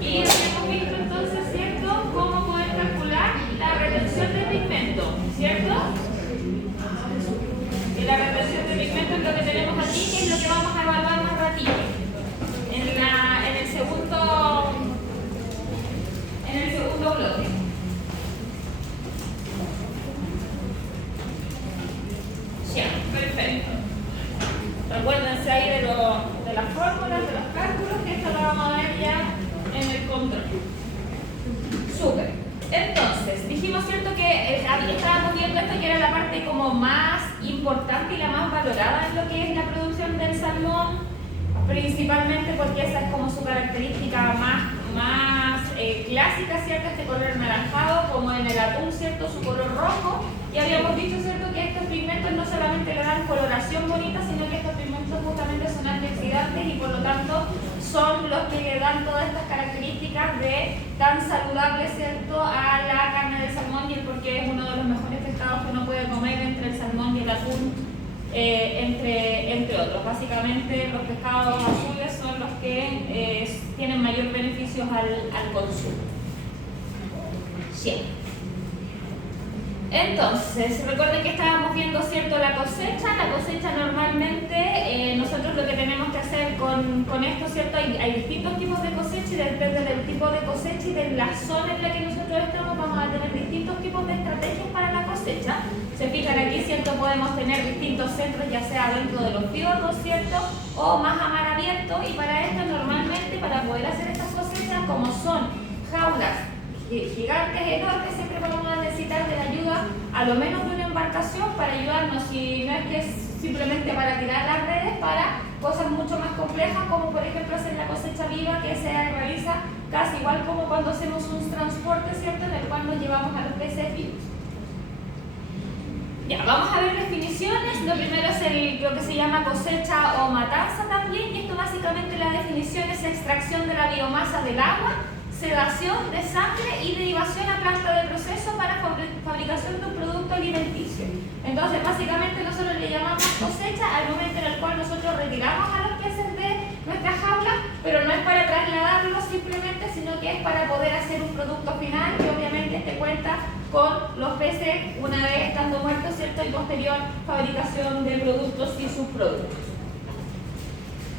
Y hemos visto entonces, ¿cierto?, cómo poder calcular la retención de pigmento, ¿cierto? Y la retención de pigmento es lo que tenemos aquí, que es lo que vamos a evaluar más ratito. En el segundo bloque. Ya, perfecto. Recuérdense ahí de las fórmulas, de los cálculos, que esto lo vamos a ver ya en el control. Súper. Entonces, dijimos, ¿cierto?, que estábamos viendo esto, que era la parte como más importante y la más valorada en lo que es la producción del salmón, principalmente porque esa es como su característica más clásica, ¿cierto?, este color anaranjado, como en el atún, ¿cierto?, su color rojo. Y habíamos dicho, ¿cierto?, que estos pigmentos no solamente le dan coloración bonita, sino que estos pigmentos justamente son antioxidantes y por lo tanto son los que le dan todas estas características de tan saludable, ¿cierto?, a la carne de salmón, y el por qué es uno de los mejores pescados que uno puede comer entre el salmón y el atún, entre otros. Básicamente los pescados azules son los que tienen mayor beneficios al consumo. Sí. Entonces, recuerden que estábamos viendo, ¿cierto?, la cosecha. La cosecha normalmente, nosotros lo que tenemos que hacer con esto, ¿cierto?, hay distintos tipos de cosecha y depende del tipo de cosecha y de la zona en la que nosotros estamos, vamos a tener distintos tipos de estrategias para la cosecha. Se fijan aquí, ¿cierto?, podemos tener distintos centros, ya sea dentro de los fiordos, ¿cierto?, o más a mar abierto, y para esto normalmente, para poder hacer estas cosechas, como son jaulas gigantes, enormes, siempre vamos a necesitar de la ayuda a lo menos de una embarcación para ayudarnos, si no es que es simplemente para tirar las redes, para cosas mucho más complejas, como por ejemplo hacer la cosecha viva, que se realiza casi igual como cuando hacemos un transporte, ¿cierto?, en el cual nos llevamos a los peces vivos. Ya, vamos a ver definiciones. Lo primero es lo que se llama cosecha o matanza también, y esto básicamente la definición es extracción de la biomasa del agua, sedación de sangre y derivación a planta de proceso para fabricación de un producto alimenticio. Entonces, básicamente nosotros le llamamos cosecha al momento en el cual nosotros retiramos a los peces de nuestra jaula, pero no es para trasladarlos simplemente, sino que es para poder hacer un producto final que obviamente te cuenta con los peces una vez estando muertos, ¿cierto?, y posterior fabricación de productos y subproductos.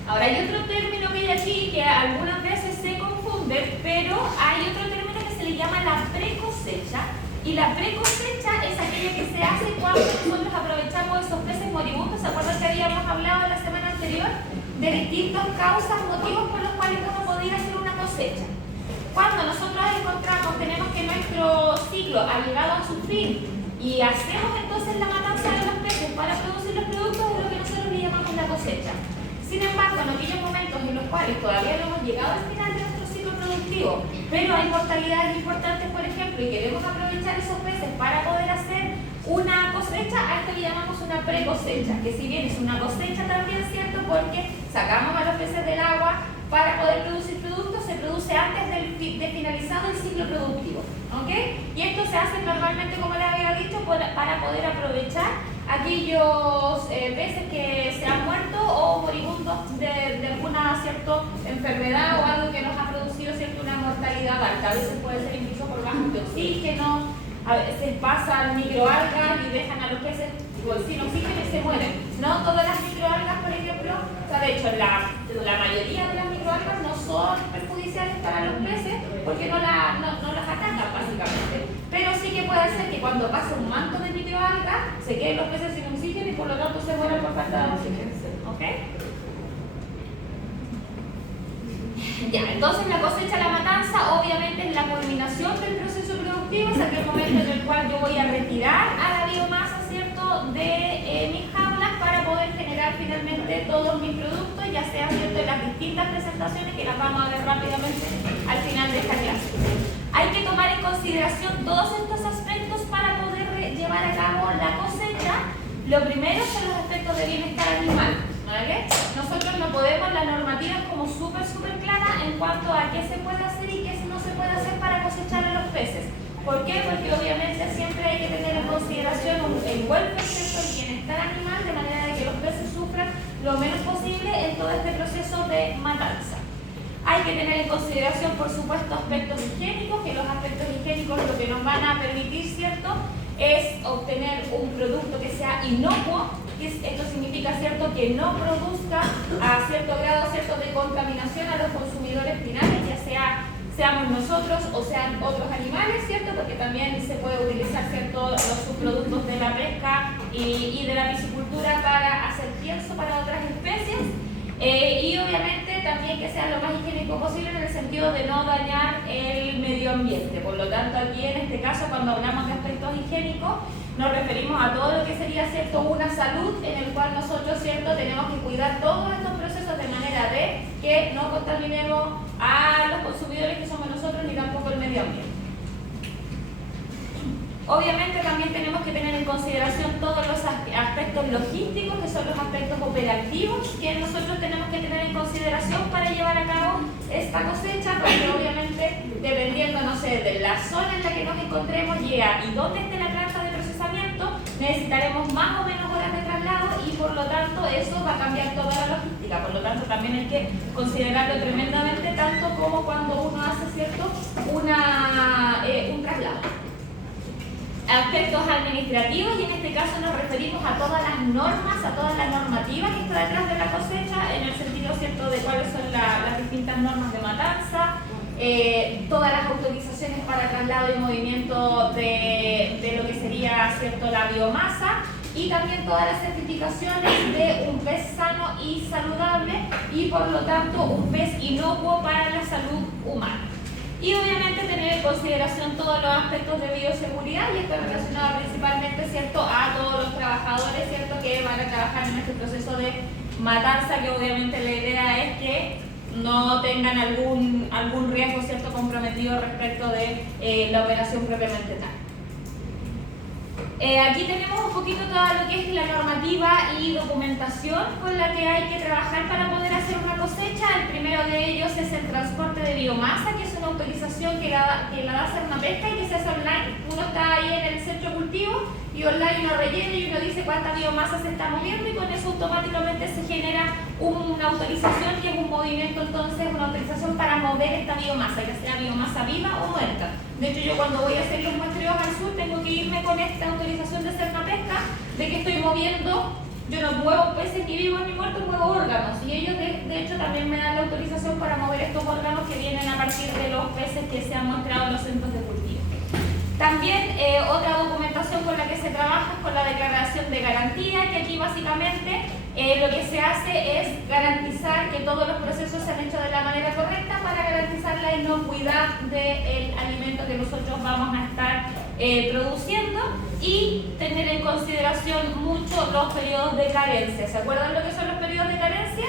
Ahora, hay otro término que hay aquí que algunas veces se confunde, pero hay otro término que se le llama la precosecha, y la precosecha es aquella que se hace cuando nosotros aprovechamos esos peces moribundos. ¿Se acuerdan que habíamos hablado la semana anterior de distintas causas, motivos por los cuales uno podría hacer una cosecha? Cuando nosotros encontramos, tenemos que nuestro ciclo ha llegado a su fin y hacemos entonces la matanza de los peces para producir los productos, de lo que nosotros le llamamos la cosecha. Sin embargo, en aquellos momentos en los cuales todavía no hemos llegado al final de nuestro ciclo productivo, pero hay mortalidades importantes, por ejemplo, y queremos aprovechar esos peces para poder hacer una cosecha, a esto le llamamos una precosecha, que si bien es una cosecha también, ¿cierto?, porque sacamos a los peces del agua para poder producir productos, se produce antes de finalizado el ciclo productivo, ¿ok? Y esto se hace normalmente, como les había dicho, para poder aprovechar aquellos peces que se han muerto o moribundos de alguna, ¿cierto?, enfermedad o algo que nos ha producido, ¿cierto?, una mortalidad alta. A veces puede ser incluso por bajas de oxígeno, a veces pasan microalgas y dejan a los peces sin oxígeno y se mueren. No todas las microalgas, por ejemplo, o sea, de hecho la mayoría de las microalgas no son perjudiciales para los peces porque no las atacan básicamente. Pero sí que puede ser que cuando pase un manto de microalgas se queden los peces sin oxígeno y por lo tanto se mueran por falta de oxígeno. ¿Ok? Ya, entonces la cosecha, la matanza, obviamente es la culminación del proceso productivo, es aquel momento en el cual yo voy a retirar a la biomasa, ¿cierto?, de mis jaulas para poder generar finalmente todos mis productos, ya sean, ¿cierto?, en las distintas presentaciones que las vamos a ver rápidamente al final de esta clase. Hay que tomar en consideración todos estos aspectos para poder llevar a cabo la cosecha. Lo primero son los aspectos de bienestar animal, ¿vale? Nosotros no podemos, la normativa es como súper clara en cuanto a qué se puede hacer y qué no se puede hacer para cosechar a los peces. ¿Por qué? Porque obviamente siempre hay que tener en consideración el welfare, ¿cierto?, el bienestar animal, de manera de que los peces sufran lo menos posible en todo este proceso de matanza. Hay que tener en consideración, por supuesto, aspectos higiénicos, que los aspectos higiénicos lo que nos van a permitir, ¿cierto?, es obtener un producto que sea inocuo, que esto significa, ¿cierto?, que no produzca a cierto grado, ¿cierto?, de contaminación a los consumidores finales, ya seamos nosotros o sean otros animales, ¿cierto?, porque también se puede utilizar, ¿cierto?, los subproductos de la pesca y de la piscicultura para hacer pienso para otras especies. Y obviamente también que sea lo más higiénico posible en el sentido de no dañar el medio ambiente. Por lo tanto, aquí en este caso, cuando hablamos de aspectos higiénicos, nos referimos a todo lo que sería, ¿cierto?, una salud en el cual nosotros, ¿cierto?, tenemos que cuidar todos estos procesos de manera de que no contaminemos a los consumidores que somos nosotros ni tampoco el medio ambiente. Obviamente también tenemos que tener en consideración todos los aspectos logísticos, que son los aspectos operativos que nosotros tenemos que tener en consideración para llevar a cabo esta cosecha, porque obviamente dependiendo, no sé, de la zona en la que nos encontremos y dónde esté la planta de procesamiento, necesitaremos más o menos horas de traslado y por lo tanto eso va a cambiar toda la logística. Por lo tanto también hay que considerarlo tremendamente, tanto como cuando uno hace, ¿cierto?, un traslado. Aspectos administrativos, y en este caso nos referimos a todas las normas, a toda la normativa que está detrás de la cosecha, en el sentido, ¿cierto?, de cuáles son las distintas normas de matanza, todas las autorizaciones para traslado y movimiento de lo que sería, ¿cierto?, la biomasa, y también todas las certificaciones de un pez sano y saludable y por lo tanto un pez inocuo para la salud humana. Y obviamente tener en consideración todos los aspectos de bioseguridad, y esto relacionado principalmente, ¿cierto?, a todos los trabajadores, ¿cierto?, que van a trabajar en este proceso de matanza, que obviamente la idea es que no tengan algún riesgo, ¿cierto?, comprometido respecto de la operación propiamente tal. Aquí tenemos un poquito todo lo que es la normativa y documentación con la que hay que trabajar para poder hacer una cosecha. El primero de ellos es el transporte de biomasa, que es una autorización que la va a hacer una pesca y que se hace online. Uno está ahí en el centro de cultivo y online uno rellena y uno dice cuánta biomasa se está moviendo y con eso automáticamente se genera una autorización, que es un movimiento, entonces una autorización para mover esta biomasa, ya sea biomasa viva o muerta. De hecho, yo cuando voy a hacer los muestreos al sur tengo que irme con esta autorización de hacer una pesca, de que estoy moviendo, yo no muevo peces ni vivos ni muertos, muevo órganos, y ellos de hecho también me dan la autorización para mover estos órganos que vienen a partir de los peces que se han muestrado en los centros de cultivo. También otra documentación con la que se trabaja es con la declaración de garantía, que aquí básicamente lo que se hace es garantizar que todos los procesos se han hecho de la manera correcta para garantizar la inocuidad del alimento que nosotros vamos a estar produciendo, y tener en consideración mucho los periodos de carencia. ¿Se acuerdan lo que son los periodos de carencia?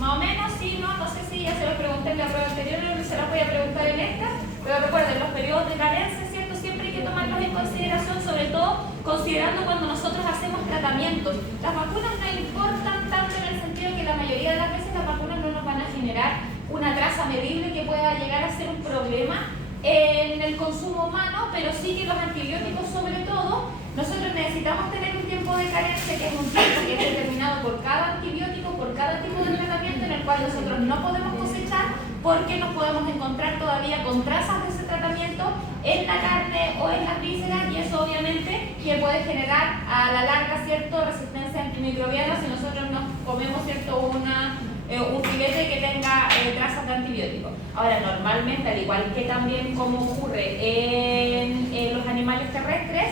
Más o menos, sí, no sé si ya se los pregunté en la prueba anterior o se los voy a preguntar en esta, pero recuerden, los periodos de carencia, ¿cierto?, siempre hay que tomarlos en consideración, sobre todo considerando cuando nosotros hacemos tratamientos. Las vacunas no importan tanto en el sentido de que la mayoría de las veces las vacunas no nos van a generar una traza medible que pueda llegar a ser un problema en el consumo humano, pero sí que los antibióticos, sobre todo, nosotros necesitamos tener un tiempo de carencia, que es un tiempo que es determinado por cada antibiótico, por cada tipo de tratamiento, en el cual nosotros no podemos cosechar porque nos podemos encontrar todavía con trazas de ese tratamiento en la carne o en las vísceras, y eso obviamente que puede generar a la larga, ¿cierto?, resistencia antimicrobiana si nosotros nos comemos, ¿cierto?, un filete que tenga trazas de antibióticos. Ahora, normalmente, al igual que también como ocurre en los animales terrestres,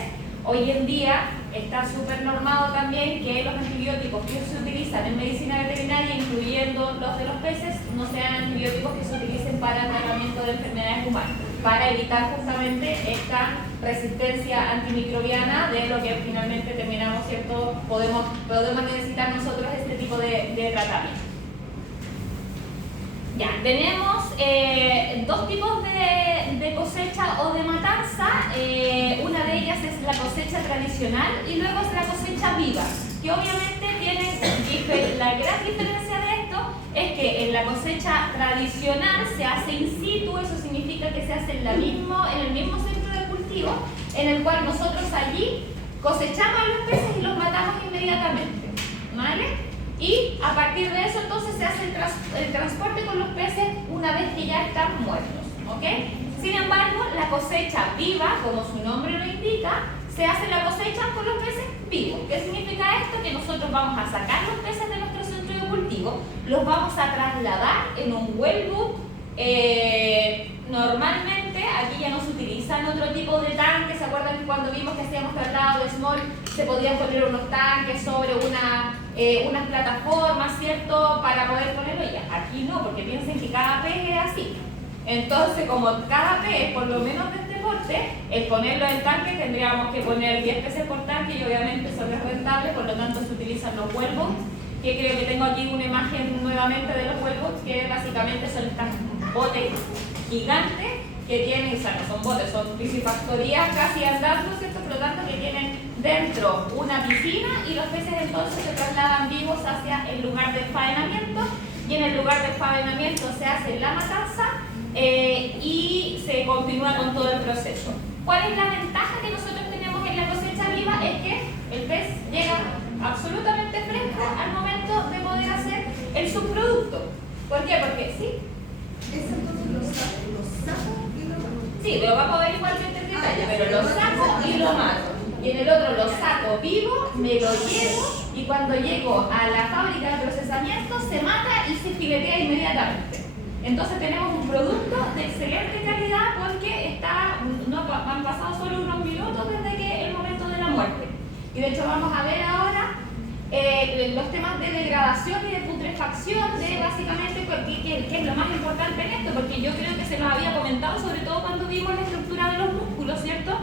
hoy en día está súper normado también que los antibióticos que se utilizan en medicina veterinaria, incluyendo los de los peces, no sean antibióticos que se utilicen para el tratamiento de enfermedades humanas, para evitar justamente esta resistencia antimicrobiana de lo que finalmente terminamos, ¿cierto?, podemos necesitar nosotros este tipo de tratamiento. Ya, tenemos dos tipos de cosecha o de matanza. Una de ellas es la cosecha tradicional y luego es la cosecha viva, que obviamente tienen la gran diferencia de esto es que en la cosecha tradicional se hace in situ, eso significa que se hace en el mismo centro de cultivo, en el cual nosotros allí cosechamos a los peces y los matamos inmediatamente, ¿vale? Y A partir de eso entonces se hace el transporte con los peces una vez que ya están muertos, ¿ok? Sin embargo, la cosecha viva, como su nombre lo indica, se hace la cosecha con los peces vivos. ¿Qué significa esto? Que nosotros vamos a sacar los peces de nuestro centro de cultivo, los vamos a trasladar en un wellboat. Normalmente aquí ya no se utilizan otro tipo de tanques. ¿Se acuerdan que cuando vimos que hacíamos traslado de small se podían poner unos tanques sobre unas plataformas, ¿cierto? Para poder ponerlo ya. Aquí no, porque piensen que cada pez es así. Entonces, como cada pez, por lo menos de este porte, el ponerlo en tanque tendríamos que poner 10 peces por tanque y obviamente son rentables, por lo tanto se utilizan los wellboats, que creo que tengo aquí una imagen nuevamente de los wellboats, que básicamente son estos botes gigantes que tienen, o sea, no son botes, son piscifactorías casi andando, ¿cierto? Por lo tanto que tienen dentro una piscina y los peces entonces se trasladan vivos hacia el lugar de faenamiento, y en el lugar de faenamiento se hace la matanza y se continúa con todo el proceso. ¿Cuál es la ventaja que nosotros tenemos en la cosecha viva? Es que el pez llega absolutamente fresco al momento de poder hacer el subproducto. ¿Por qué? Porque sí. ¿Eso entonces lo saco y lo mato? Sí, lo va a poder igualmente en detalle, pero lo saco y lo mato. Y en el otro lo saco vivo, me lo llevo y cuando llego a la fábrica de procesamiento se mata y se filetea inmediatamente. Entonces tenemos un producto de excelente calidad porque han pasado solo unos minutos desde que el momento de la muerte. Y de hecho vamos a ver ahora los temas de degradación y de putrefacción, de básicamente qué es lo más importante en esto, porque yo creo que se nos había comentado, sobre todo cuando vimos la estructura de los músculos, ¿cierto?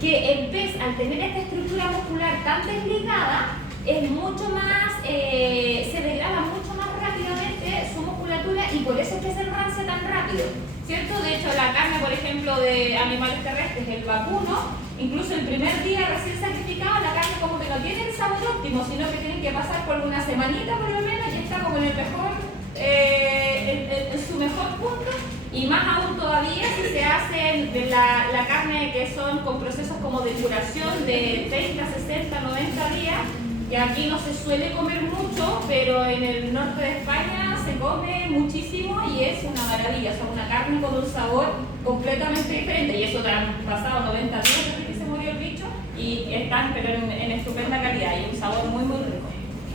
Que el pez, al tener esta estructura muscular tan desligada, es mucho más, se degrada mucho más rápidamente su musculatura y por eso es que se enrancia tan rápido, ¿cierto? De hecho, la carne, por ejemplo, de animales terrestres, el vacuno, incluso el primer día recién sacrificado, la carne como que no tiene el sabor óptimo, sino que tienen que pasar por una semanita por lo menos y está como en el mejor, en su mejor punto. Y más aún todavía si se hace de la carne que son con procesos como de curación de 30, 60, 90 días, que aquí no se suele comer mucho, pero en el norte de España se come muchísimo y es una maravilla. O sea, una carne con un sabor completamente diferente. Y eso han pasado 90 días desde que se murió el bicho y están pero en estupenda calidad y un sabor muy muy rico.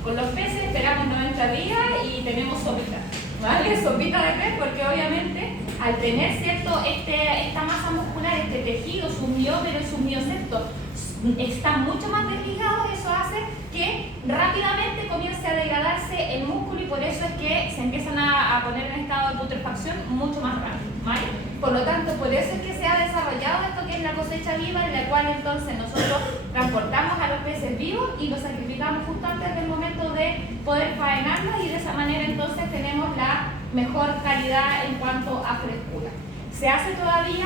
Con los peces esperamos 90 días y tenemos sopita, ¿vale? Sopita de pez porque obviamente al tener, ¿cierto? Esta masa muscular, este tejido, su miómero y su miocepto están mucho más desligados, eso hace que rápidamente comience a degradarse el músculo y por eso es que se empiezan a poner en estado de putrefacción mucho más rápido, ¿vale? Por lo tanto, por eso es que se ha desarrollado esto que es la cosecha viva, en la cual entonces nosotros transportamos a los peces vivos y los sacrificamos justo antes del momento de poder faenarlos y de esa manera entonces tenemos la mejor calidad en cuanto a frescura. Se hace todavía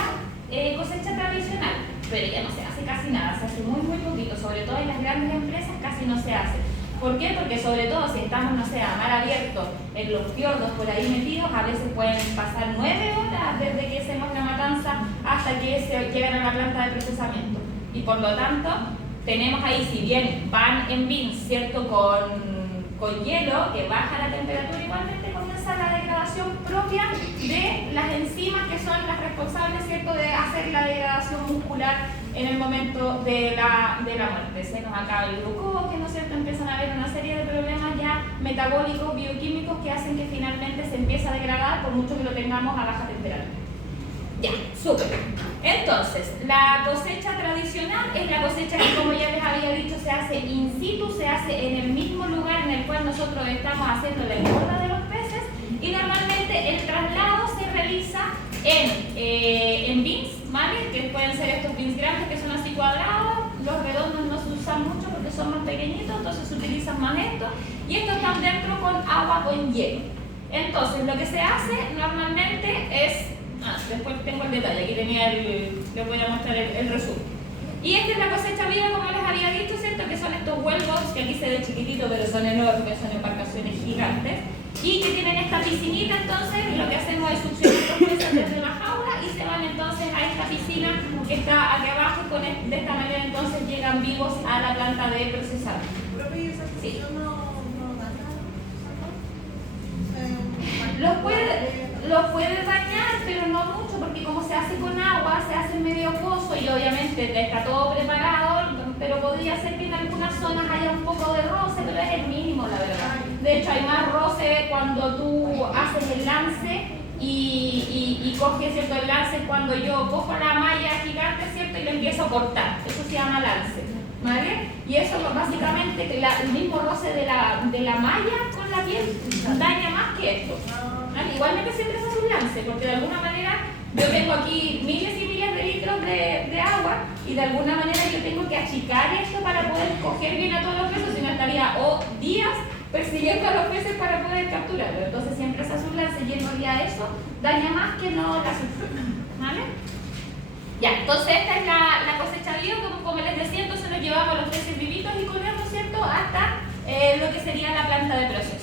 cosecha tradicional, pero ya no se hace casi nada, se hace muy muy poquito, sobre todo en las grandes empresas casi no se hace. ¿Por qué? Porque sobre todo si estamos, no sé, a mar abierto, en los fiordos por ahí metidos, a veces pueden pasar 9 horas desde que hacemos la matanza hasta que se llegan a la planta de procesamiento. Y por lo tanto, tenemos ahí, si bien van en bins, ¿cierto? Con hielo, que baja la temperatura, igualmente comienza la degradación propia de las enzimas que son las responsables, ¿cierto?, de hacer la degradación muscular en el momento de la muerte. Se nos acaba el glucógeno, ¿cierto? Empiezan a haber una serie de problemas ya metabólicos, bioquímicos que hacen que finalmente se empiece a degradar por mucho que lo tengamos a baja temperatura. Ya, súper. Entonces, la cosecha tradicional es la cosecha que, como ya les había dicho, se hace in situ, se hace en el mismo lugar en el cual nosotros estamos haciendo la engorda de los peces y normalmente el traslado se realiza en bins, ¿vale? Que pueden ser estos bins grandes que son así cuadrados, los redondos no se usan mucho porque son más pequeñitos, entonces se utilizan más estos y estos están dentro con agua con hielo. Entonces, lo que se hace normalmente es... después tengo el detalle, aquí tenía les voy a mostrar el resumen. Y esta es la cosecha viva, como les había dicho, ¿cierto? Que son estos wellboats, que aquí se ve chiquitito, pero son enormes, son embarcaciones gigantes, y que tienen esta piscinita, entonces lo que hacemos es succionar los peces desde la jaula y se van entonces a esta piscina que está aquí abajo, y de esta manera entonces llegan vivos a la planta de procesamiento. ¿Profe, y esa Sí. no mata? lo puede dañar, pero no mucho, porque como se hace con agua, se hace en medio pozo y obviamente está todo preparado, pero podría ser que en algunas zonas haya un poco de roce, pero es el mínimo, la verdad. De hecho, hay más roce cuando tú haces el lance y coges, ¿cierto? El lance es cuando yo cojo la malla gigante, ¿cierto? Y lo empiezo a cortar. Eso se llama lance, ¿vale? Y eso básicamente, el mismo roce de la malla con la piel daña más que esto. ¿Vale? Igualmente siempre se hace un lance, porque de alguna manera yo tengo aquí miles y miles de litros de agua y de alguna manera yo tengo que achicar esto para poder coger bien a todos los peces, si no estaría días persiguiendo a los peces para poder capturarlos. Entonces siempre se hace un lance y en realidad eso daña más que no la sulfura. ¿Vale? Ya, entonces esta es la cosecha bio, como les decía, entonces nos llevamos los peces vivitos y corremos, ¿cierto? Hasta lo que sería la planta de proceso.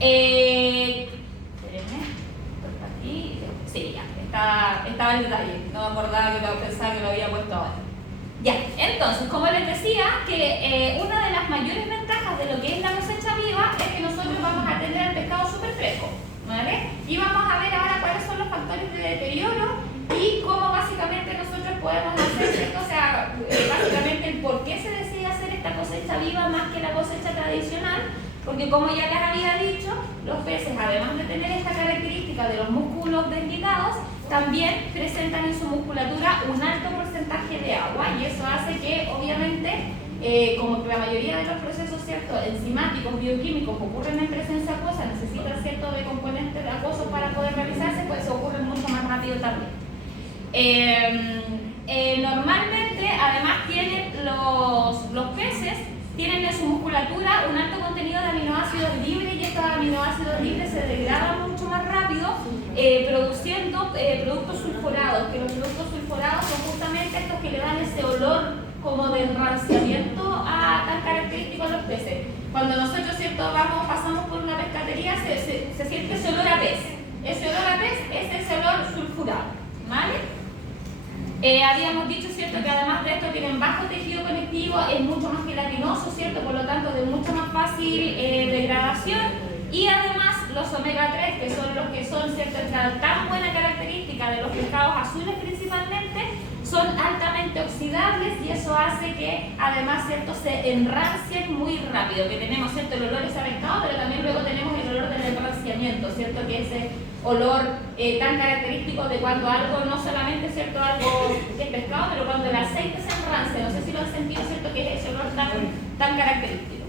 Espérenme, está aquí. Sí, ya, estaba el detalle, no me acordaba pensaba que lo había puesto ahora. Ya, entonces, como les decía, que una de las mayores ventajas de lo que es la cosecha viva es que nosotros vamos a tener el pescado súper fresco, ¿vale? Y vamos a ver ahora cuáles son los factores de deterioro y cómo básicamente nosotros podemos hacer esto, o sea, básicamente el por qué se decide hacer esta cosecha viva más que la cosecha tradicional, porque como ya les había dicho, los peces, además de tener esta característica de los músculos desligados, también presentan en su musculatura un alto porcentaje de agua y eso hace que, obviamente, como que la mayoría de los procesos, ¿cierto?, enzimáticos, bioquímicos ocurren en presencia acuosa, necesitan cierto de componentes acuosos para poder realizarse, pues ocurren mucho más rápido también. Normalmente, además, tienen los peces tienen en su musculatura un alto contenido de aminoácidos libres y estos aminoácidos libres se degradan mucho más rápido produciendo productos sulfurados, que los productos sulfurados son justamente estos que le dan ese olor como de enranciamiento tan característico a los peces. Cuando nosotros, ¿cierto?, pasamos por una pescatería se siente ese olor a pez. Ese olor a pez es ese olor sulfurado, ¿vale? Habíamos dicho, ¿cierto?, que además de esto tienen bajo tejido conectivo, es mucho más gelatinoso, ¿cierto?, por lo tanto de mucho más fácil degradación y además los omega 3, que son los que son, ¿cierto?, esta tan buena característica de los pescados azules principalmente, son altamente oxidables y eso hace que además, ¿cierto?, se enrancien muy rápido, que tenemos, ¿cierto?, el olor ese a pescado, pero también luego tenemos el olor del enranciamiento, ¿cierto?, que ese olor tan característico de cuando algo, no solamente, ¿cierto?, algo que es pescado, pero cuando el aceite se enrance, no sé si lo han sentido, ¿cierto?, que es ese olor tan característico.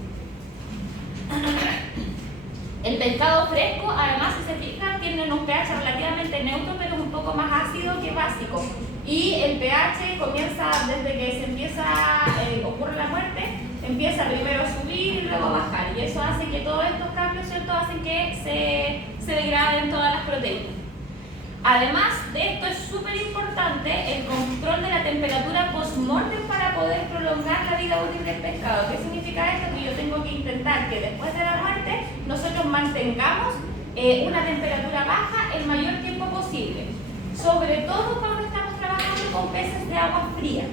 El pescado fresco, además, si se fijan, tiene un pH relativamente neutro, pero es un poco más ácido que básico. Y el pH comienza, desde que ocurre la muerte, empieza primero a subir y luego a bajar. Y eso hace que todos estos cambios, ¿cierto?, hacen que se degraden todas las proteínas. Además de esto, es súper importante el control de la temperatura post-mortem para poder prolongar la vida útil del pescado. ¿Qué significa esto? Que yo tengo que intentar que después de la muerte nosotros mantengamos una temperatura baja el mayor tiempo posible. Sobre todo cuando estamos trabajando con peces de agua fría.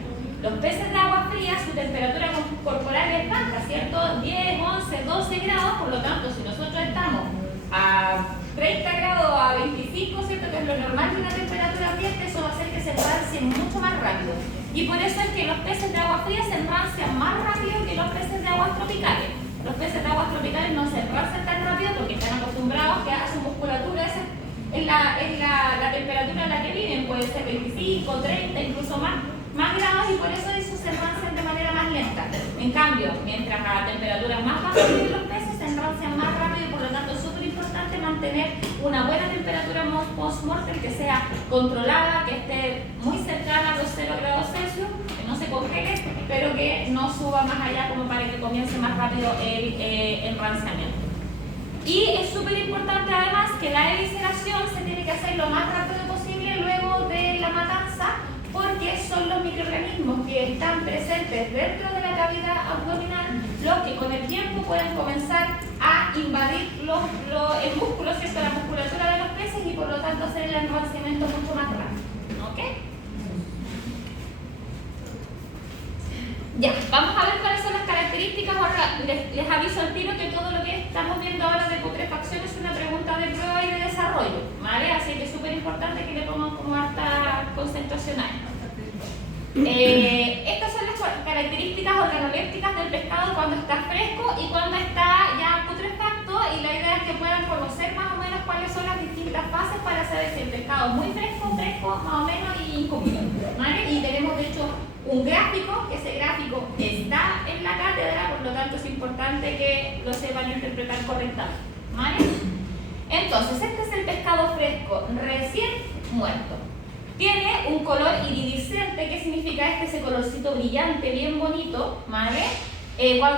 Los peces de agua fría, su temperatura corporal es baja, ¿cierto? 10, 11, 12 grados, por lo tanto, si nosotros estamos a 30 grados, a 25, ¿cierto?, que es lo normal de una temperatura ambiente, eso va a hacer que se enrancien mucho más rápido. Y por eso es que los peces de agua fría se enrancian más rápido que los peces de aguas tropicales. Los peces de aguas tropicales no se enrancian tan rápido porque están acostumbrados que a su musculatura es la temperatura en la que viven, puede ser 25, 30, incluso más grados, y por eso se enrancian de manera más lenta. En cambio, mientras a temperaturas más bajas viven los peces, se enrancian más rápido y por lo tanto es súper importante mantener una buena temperatura post-mortem que sea controlada, que esté muy cercana a los 0 grados Celsius, que no se congele, pero que no suba más allá como para que comience más rápido el enranciamiento. Y es súper importante además que la evisceración se tiene que hacer lo más rápido posible luego de la matanza, porque son los microorganismos que están presentes dentro de la cavidad abdominal los que con el tiempo pueden comenzar a invadir el músculo, ¿cierto?, la musculatura de los peces y por lo tanto hacer el enranciamiento mucho más rápido. ¿Ok? Ya, vamos a ver cuáles son las características. Ahora les aviso al tiro que todo lo que estamos viendo ahora de putrefacción es una pregunta pregunta de prueba y de desarrollo, ¿vale? Así que es súper importante que le pongan como harta concentración ahí. Estas son las características organolépticas del pescado cuando está fresco y cuando está ya putrefacto, y la idea es que puedan conocer más o menos cuáles son las distintas fases para saber si el pescado es muy fresco, más o menos, y incomido, ¿vale? Y tenemos de hecho un gráfico, que ese gráfico está en la cátedra, por lo tanto es importante que lo sepan interpretar correctamente, ¿vale? Entonces, este es el pescado fresco, recién muerto. Tiene un color iridiscente. ¿Qué significa ese colorcito brillante, bien bonito, ¿vale?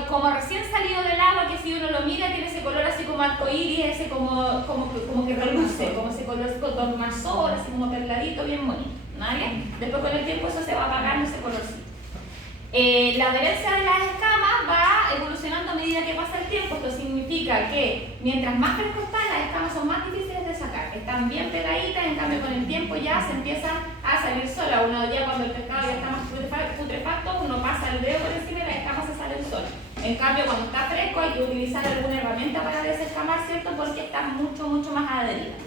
Como recién salido del agua, que si uno lo mira tiene ese color así como arcoíris, ese como que reluce, como ese color tornasol, así como perladito, bien bonito, ¿vale? Después con el tiempo eso se va apagando, ese colorcito. La adherencia de las escamas va evolucionando a medida que pasa el tiempo. Esto significa que mientras más fresco están, las escamas son más difíciles de sacar. Están bien pegaditas, en cambio con el tiempo ya se empiezan a salir solas. Uno ya cuando el pescado ya está más putrefacto, uno pasa el dedo por encima y las escamas se salen solas. En cambio cuando está fresco hay que utilizar alguna herramienta para desescamar, ¿cierto? Porque están mucho más adheridas.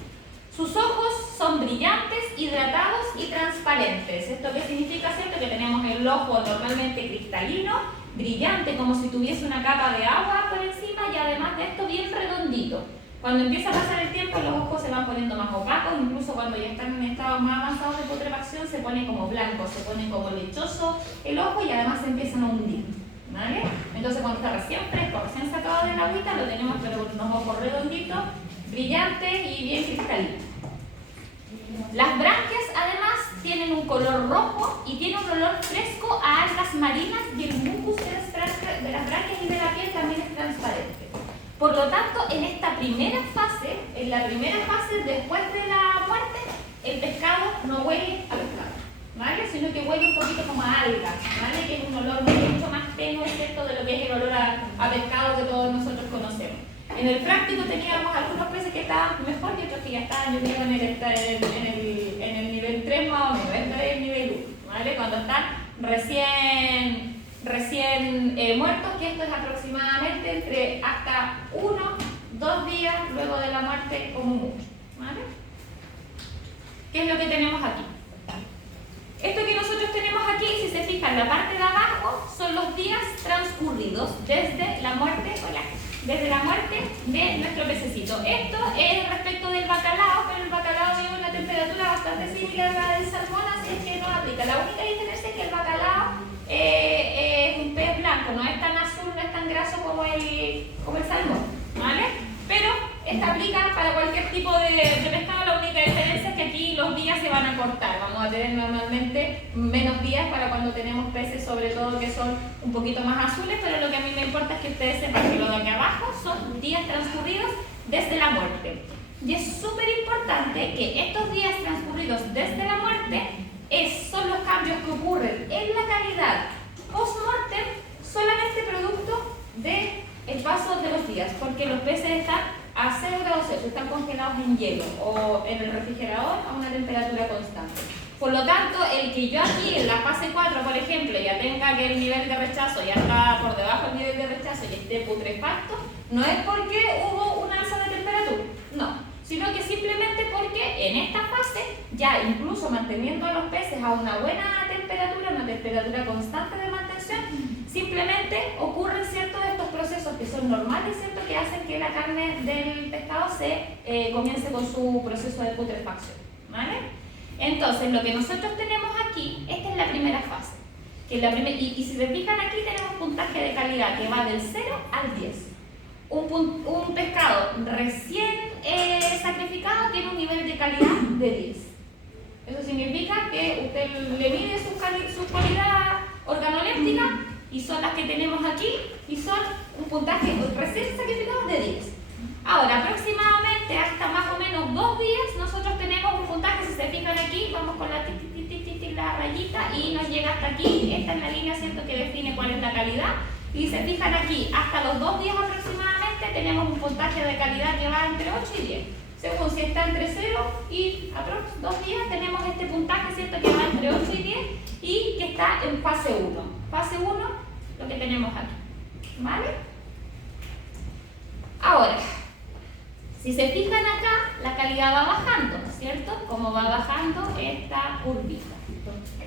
Sus ojos son brillantes, hidratados y transparentes. ¿Esto qué significa? ¿Cierto? Que tenemos el ojo normalmente cristalino, brillante, como si tuviese una capa de agua por encima, y además de esto bien redondito. Cuando empieza a pasar el tiempo los ojos se van poniendo más opacos, incluso cuando ya están en estados más avanzados de putrefacción se pone como blanco, se pone como lechoso el ojo y además se empiezan a hundir, ¿vale? Entonces cuando está recién fresco, recién sacado de la agüita, lo tenemos pero con unos ojos redonditos, brillantes y bien cristalinos. Las branquias además tienen un color rojo y tienen un olor fresco a algas marinas, y el mucus de las branquias y de la piel también es transparente. Por lo tanto, en esta primera fase, después de la muerte, el pescado no huele a pescado, ¿vale? Sino que huele un poquito como a algas, ¿vale? Que es un olor mucho más tenue, ¿cierto? De lo que es el olor a pescado que todos nosotros conocemos. En el práctico teníamos algunos peces que estaban mejor y otros que ya estaban, yo creo, en el nivel 3 más o menos. Este es el nivel 1, ¿vale? Cuando están recién muertos, que esto es aproximadamente entre hasta 1-2 días luego de la muerte como mucho, ¿vale? ¿Qué es lo que tenemos aquí? Esto que nosotros tenemos aquí, si se fijan, la parte de abajo son los días transcurridos desde la muerte, de nuestro pececito. Esto es respecto del bacalao, pero el bacalao tiene una temperatura bastante similar a la del salmón, así es que no aplica. La única diferencia es que el bacalao es un pez blanco, no es tan azul, no es tan graso como el salmón, ¿vale? Pero esta aplica para cualquier tipo de pescado. La única diferencia es que aquí los días se van a cortar. Vamos a tener normalmente menos días para cuando tenemos peces, sobre todo que son un poquito más azules, pero lo que a mí me importa es que ustedes sepan que lo de aquí abajo son días transcurridos desde la muerte. Y es súper importante que estos días transcurridos desde la muerte son los cambios que ocurren en la calidad post-mortem, solamente producto del paso de los días, porque los peces están a 0 grados Celsius, están congelados en hielo o en el refrigerador a una temperatura constante. Por lo tanto, el que yo aquí en la fase 4, por ejemplo, ya tenga que el nivel de rechazo ya está por debajo del nivel de rechazo y esté putrefacto, no es porque hubo una alza de temperatura, no, sino que simplemente porque en esta fase, ya incluso manteniendo a los peces a una buena temperatura, una temperatura constante de mantención, simplemente ocurren ciertos de estos procesos que son normales, ¿cierto? Que hacen que la carne del pescado comience con su proceso de putrefacción, ¿vale? Entonces, lo que nosotros tenemos aquí, esta es la primera fase. Y si se fijan aquí, tenemos puntaje de calidad que va del 0 al 10. Un pescado recién sacrificado tiene un nivel de calidad de 10. Eso significa que usted le mide su calidad organoléptica y son las que tenemos aquí y son un puntaje recién sacrificado de 10. Ahora, aproximadamente hasta más o menos 2 días nosotros tenemos un puntaje, si se fijan aquí, vamos con la rayita y nos llega hasta aquí. Esta es la línea, ¿cierto?, que define cuál es la calidad. Y se fijan aquí, hasta los 2 días aproximadamente tenemos un puntaje de calidad que va entre 8 y 10. Según si está entre 0 y aproximadamente 2 días tenemos este puntaje, ¿cierto?, que va entre 8 y 10 y que está en fase 1. Fase 1, lo que tenemos aquí, ¿vale? Ahora, Si se fijan acá, la calidad va bajando, ¿cierto? Como va bajando esta curvita.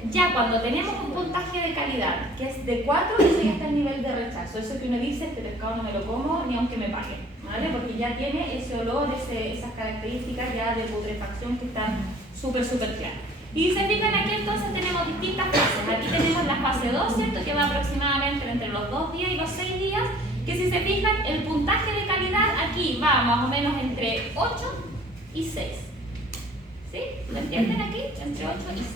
Ya cuando tenemos un puntaje de calidad que es de 4, eso ya está el nivel de rechazo. Eso que uno dice, este pescado no me lo como ni aunque me paguen, ¿vale? Porque ya tiene ese olor, esas características ya de putrefacción que están súper claras. Y si se fijan aquí, entonces tenemos distintas fases. Aquí tenemos la fase 2, ¿cierto? Que va aproximadamente entre los 2 días y los 6 días. Que si se fijan, el puntaje de calidad aquí va más o menos entre 8 y 6. ¿Sí? ¿Lo entienden aquí? Entre 8 y 6.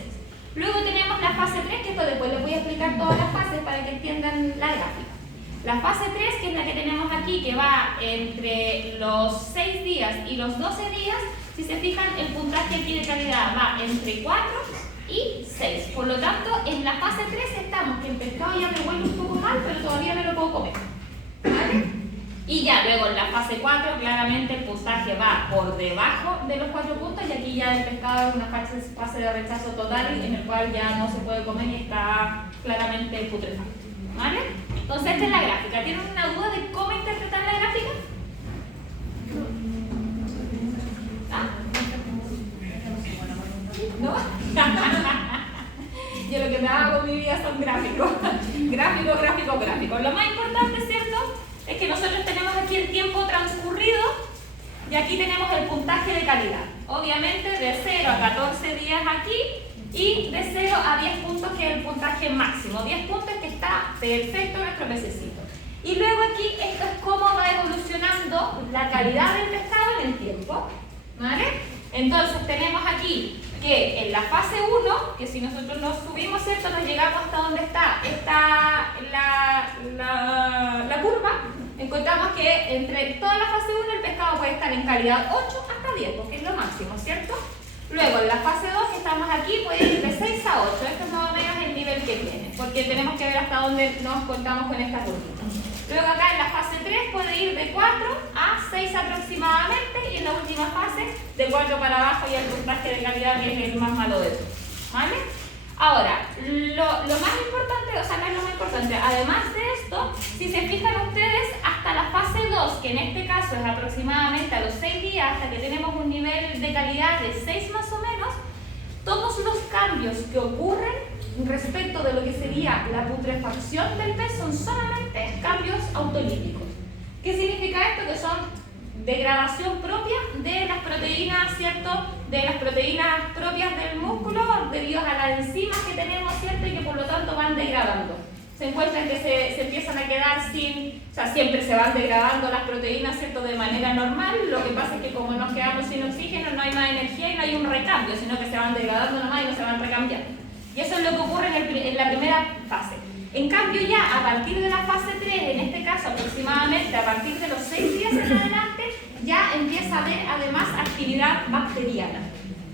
Luego tenemos la fase 3, que esto después les voy a explicar todas las fases para que entiendan la gráfica. La fase 3, que es la que tenemos aquí, que va entre los 6 días y los 12 días, si se fijan, el puntaje aquí de calidad va entre 4 y 6. Por lo tanto, en la fase 3 estamos, que el pescado ya me huele un poco mal, pero todavía me lo puedo comer, ¿vale? Y ya luego en la fase 4, claramente el puntaje va por debajo de los 4 puntos y aquí ya el pescado es una fase de rechazo total en el cual ya no se puede comer y está claramente putrefacto, ¿vale? Entonces esta es la gráfica. ¿Tienen una duda de cómo interpretar la gráfica? ¿Ah? ¿No? Yo lo que me hago con mi vida son gráficos. Gráfico. Lo más importante, ¿cierto?, es que nosotros tenemos aquí el tiempo transcurrido y aquí tenemos el puntaje de calidad. Obviamente de 0 a 14 días aquí y de 0 a 10 puntos, que es el puntaje máximo. 10 puntos que está perfecto nuestro pececito. Y luego aquí esto es cómo va evolucionando la calidad del pescado en el tiempo, ¿vale? Entonces tenemos aquí que en la fase 1, que si nosotros nos subimos, ¿cierto?, nos llegamos hasta donde está la curva, encontramos que entre toda la fase 1 el pescado puede estar en calidad 8 hasta 10, porque es lo máximo, ¿cierto? Luego en la fase 2, que estamos aquí, puede ir de 6 a 8, esto es más o menos el nivel que tiene, porque tenemos que ver hasta dónde nos contamos con esta curvita. Luego acá en la fase 3 puede ir de 4 a 6 aproximadamente y en la última fase de 4 para abajo y el puntaje de calidad, que es el más malo de todos, ¿vale? Ahora, lo más importante, o sea, no es lo más importante, además de esto, si se fijan ustedes, hasta la fase 2, que en este caso es aproximadamente a los 6 días, hasta que tenemos un nivel de calidad de 6 más o menos, todos los cambios que ocurren respecto de lo que sería la putrefacción del pez son solamente cambios autolíticos. ¿Qué significa esto? Que son degradación propia de las proteínas, ¿cierto? De las proteínas propias del músculo debido a las enzimas que tenemos, ¿cierto? Y que por lo tanto van degradando. Se encuentran que se empiezan a quedar sin, o sea, siempre se van degradando las proteínas, ¿cierto?, de manera normal. Lo que pasa es que como nos quedamos sin oxígeno, no hay más energía y no hay un recambio, sino que se van degradando nomás y no se van recambiando. Y eso es lo que ocurre en la primera fase. En cambio, ya a partir de la fase 3, en este caso aproximadamente a partir de los 6 días en adelante, ya empieza a haber además actividad bacteriana,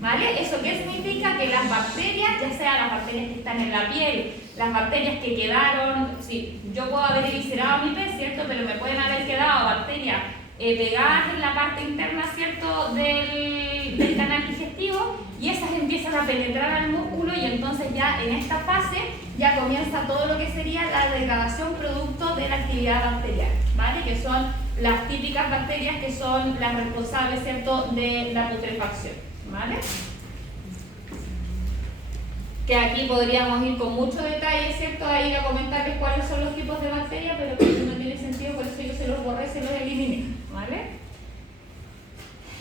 ¿vale? ¿Eso qué significa? Que las bacterias, ya sea las bacterias que están en la piel, las bacterias que quedaron, sí, yo puedo haber eviscerado mi pez, ¿cierto?, pero me pueden haber quedado bacterias pegadas en la parte interna, ¿cierto?, del canal digestivo, y esas empiezan a penetrar al músculo y entonces ya en esta fase ya comienza todo lo que sería la degradación producto de la actividad bacteriana, ¿vale? Que son las típicas bacterias que son las responsables, ¿cierto?, de la putrefacción, ¿vale? Que aquí podríamos ir con mucho detalle, ¿cierto?, a ir a comentarles cuáles son los tipos de bacterias, pero que no tiene sentido, por eso yo se los borré, se los eliminé, ¿vale?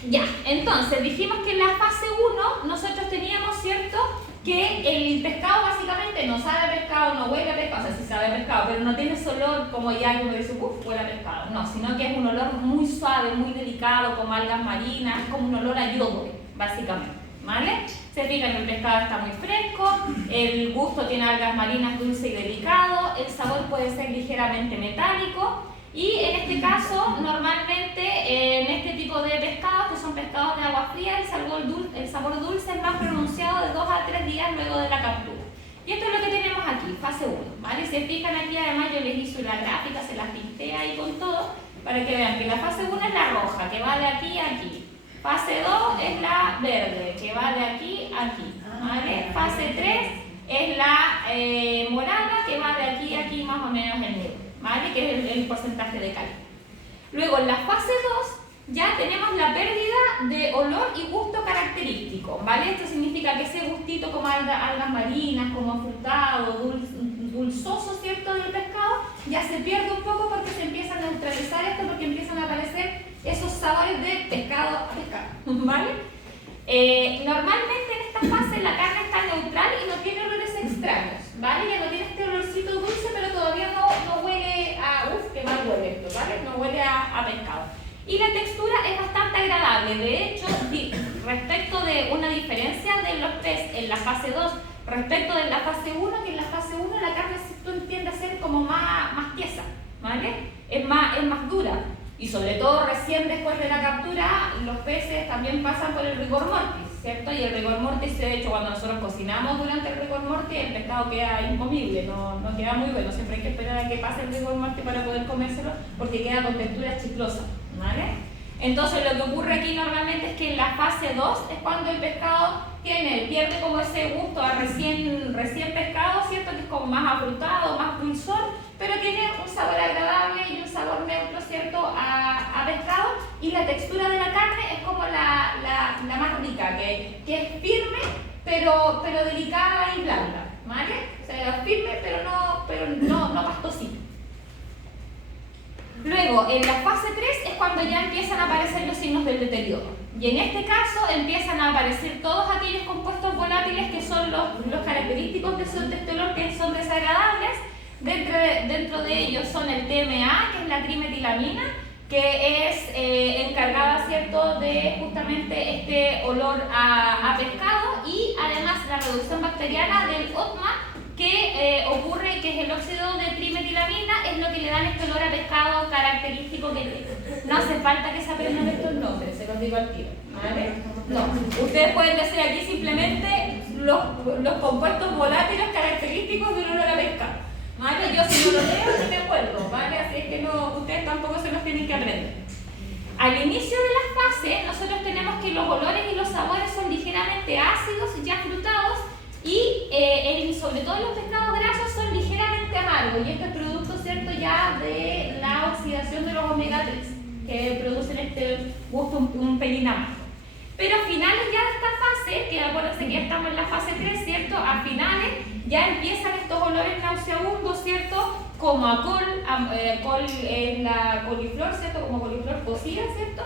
Ya, entonces dijimos que en la fase 1 nosotros teníamos, ¿cierto?, que el pescado básicamente no sabe a pescado, no huele a pescado, o sea, sí sabe a pescado, pero no tiene ese olor como ya que uno dice, uff, huele a pescado, no, sino que es un olor muy suave, muy delicado, como algas marinas, como un olor a yodo, básicamente, ¿vale? Se fijan, el pescado está muy fresco, el gusto tiene algas marinas dulce y delicado, el sabor puede ser ligeramente metálico. Y en este caso, normalmente en este tipo de pescados, que son pescados de agua fría, el sabor dulce es más pronunciado de 2 a 3 días luego de la captura. Y esto es lo que tenemos aquí, fase 1, ¿vale? Se fijan aquí, además yo les hice la gráfica, se las pinté ahí con todo, para que vean que la fase 1 es la roja, que va de aquí a aquí. Fase 2 es la verde, que va de aquí a aquí, ¿vale? Fase 3 es la morada, que va de aquí a aquí más o menos el medio, ¿vale? Que es el porcentaje de calidad. Luego en la fase 2 ya tenemos la pérdida de olor y gusto característico, ¿vale? Esto significa que ese gustito como algas marinas, como afrutado, dulzoso, ¿cierto?, del pescado, ya se pierde un poco porque se empieza a neutralizar esto, porque empiezan a aparecer esos sabores de pescado a pescado, ¿vale? Normalmente en esta fase la carne está neutral y no tiene olores extraños, ¿vale? Ya no tiene este olorcito dulce, pero todavía no huele a... ¡Uf, qué mal huele esto!, ¿vale? No huele a pescado. Y la textura es bastante agradable. De hecho, respecto de una diferencia de los test en la fase 2 respecto de la fase 1, que en la fase 1 la carne tiende a ser como más tiesa, ¿vale? Es más dura. Y sobre todo recién después de la captura, los peces también pasan por el rigor mortis, ¿cierto? Y el rigor mortis, de hecho, cuando nosotros cocinamos durante el rigor mortis, el pescado queda incomible, no queda muy bueno. Siempre hay que esperar a que pase el rigor mortis para poder comérselo, porque queda con textura chiclosa, ¿vale? Entonces lo que ocurre aquí normalmente es que en la fase 2 es cuando el pescado pierde como ese gusto a recién pescado, ¿cierto? Que es como más afrutado, más dulzor, pero tiene un sabor agradable y un sabor neutro, ¿cierto?, a pescado, y la textura de la carne es como la más rica, que es firme, pero delicada y blanda, ¿vale? O sea, firme, pero no pastosita. Luego, en la fase 3 es cuando ya empiezan a aparecer los signos del deterioro. Y en este caso empiezan a aparecer todos aquellos compuestos volátiles que son los característicos de este olor, que son desagradables. Dentro de ellos son el TMA, que es la trimetilamina, que es encargada, ¿cierto?, de justamente este olor a pescado, y además la reducción bacteriana del OTMA, que ocurre, que es el óxido de trimetilamina, es lo que le dan este olor a pescado característico que tiene. No hace falta que se aprendan estos nombres, se los digo al tiro, ¿vale? No, ustedes pueden decir aquí simplemente los compuestos volátiles característicos del olor a pescado, ¿vale? Yo si no lo leo no me acuerdo, ¿vale? Así es que ustedes tampoco se los tienen que aprender. Al inicio de la fase, nosotros tenemos que los olores y los sabores son ligeramente ácidos y afrutados, y sobre todo los pescados grasos son ligeramente amargos, y esto es producto, ¿cierto?, ya de la oxidación de los omega 3, que producen este gusto un pelín amargo. Pero a finales ya de esta fase, que acuérdense que ya estamos en la fase 3, ¿cierto?, a finales ya empiezan estos olores nauseabundos, ¿cierto?, como a col en la coliflor, ¿cierto?, como coliflor cocida, ¿cierto?,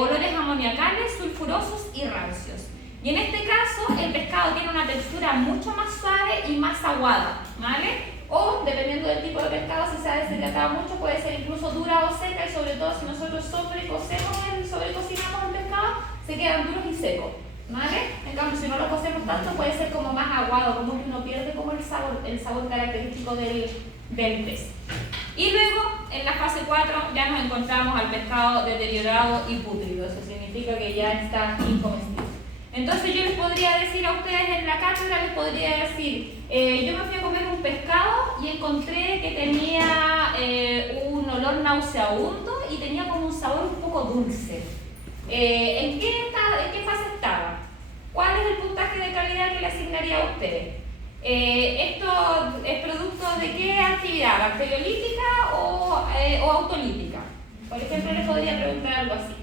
olores amoniacales, sulfurosos y rancios. Y en este caso, el pescado tiene una textura mucho más suave y más aguada, ¿vale? O, dependiendo del tipo de pescado, si se ha deshidratado mucho, puede ser incluso dura o seca, y sobre todo si nosotros sobrecocinamos el pescado, se quedan duros y secos, ¿vale? En cambio, si no lo cocemos tanto, puede ser como más aguado, como que uno pierde como el sabor característico del pez. Y luego, en la fase 4, ya nos encontramos al pescado deteriorado y pútrido. Eso significa que ya está incomestible. Entonces yo les podría decir a ustedes en la cátedra, les podría decir, yo me fui a comer un pescado y encontré que tenía un olor nauseabundo y tenía como un sabor un poco dulce. ¿En qué fase estaba? ¿Cuál es el puntaje de calidad que le asignaría a ustedes? ¿Esto es producto de qué actividad? ¿Bacteriolítica o autolítica? Por ejemplo, les podría preguntar algo así,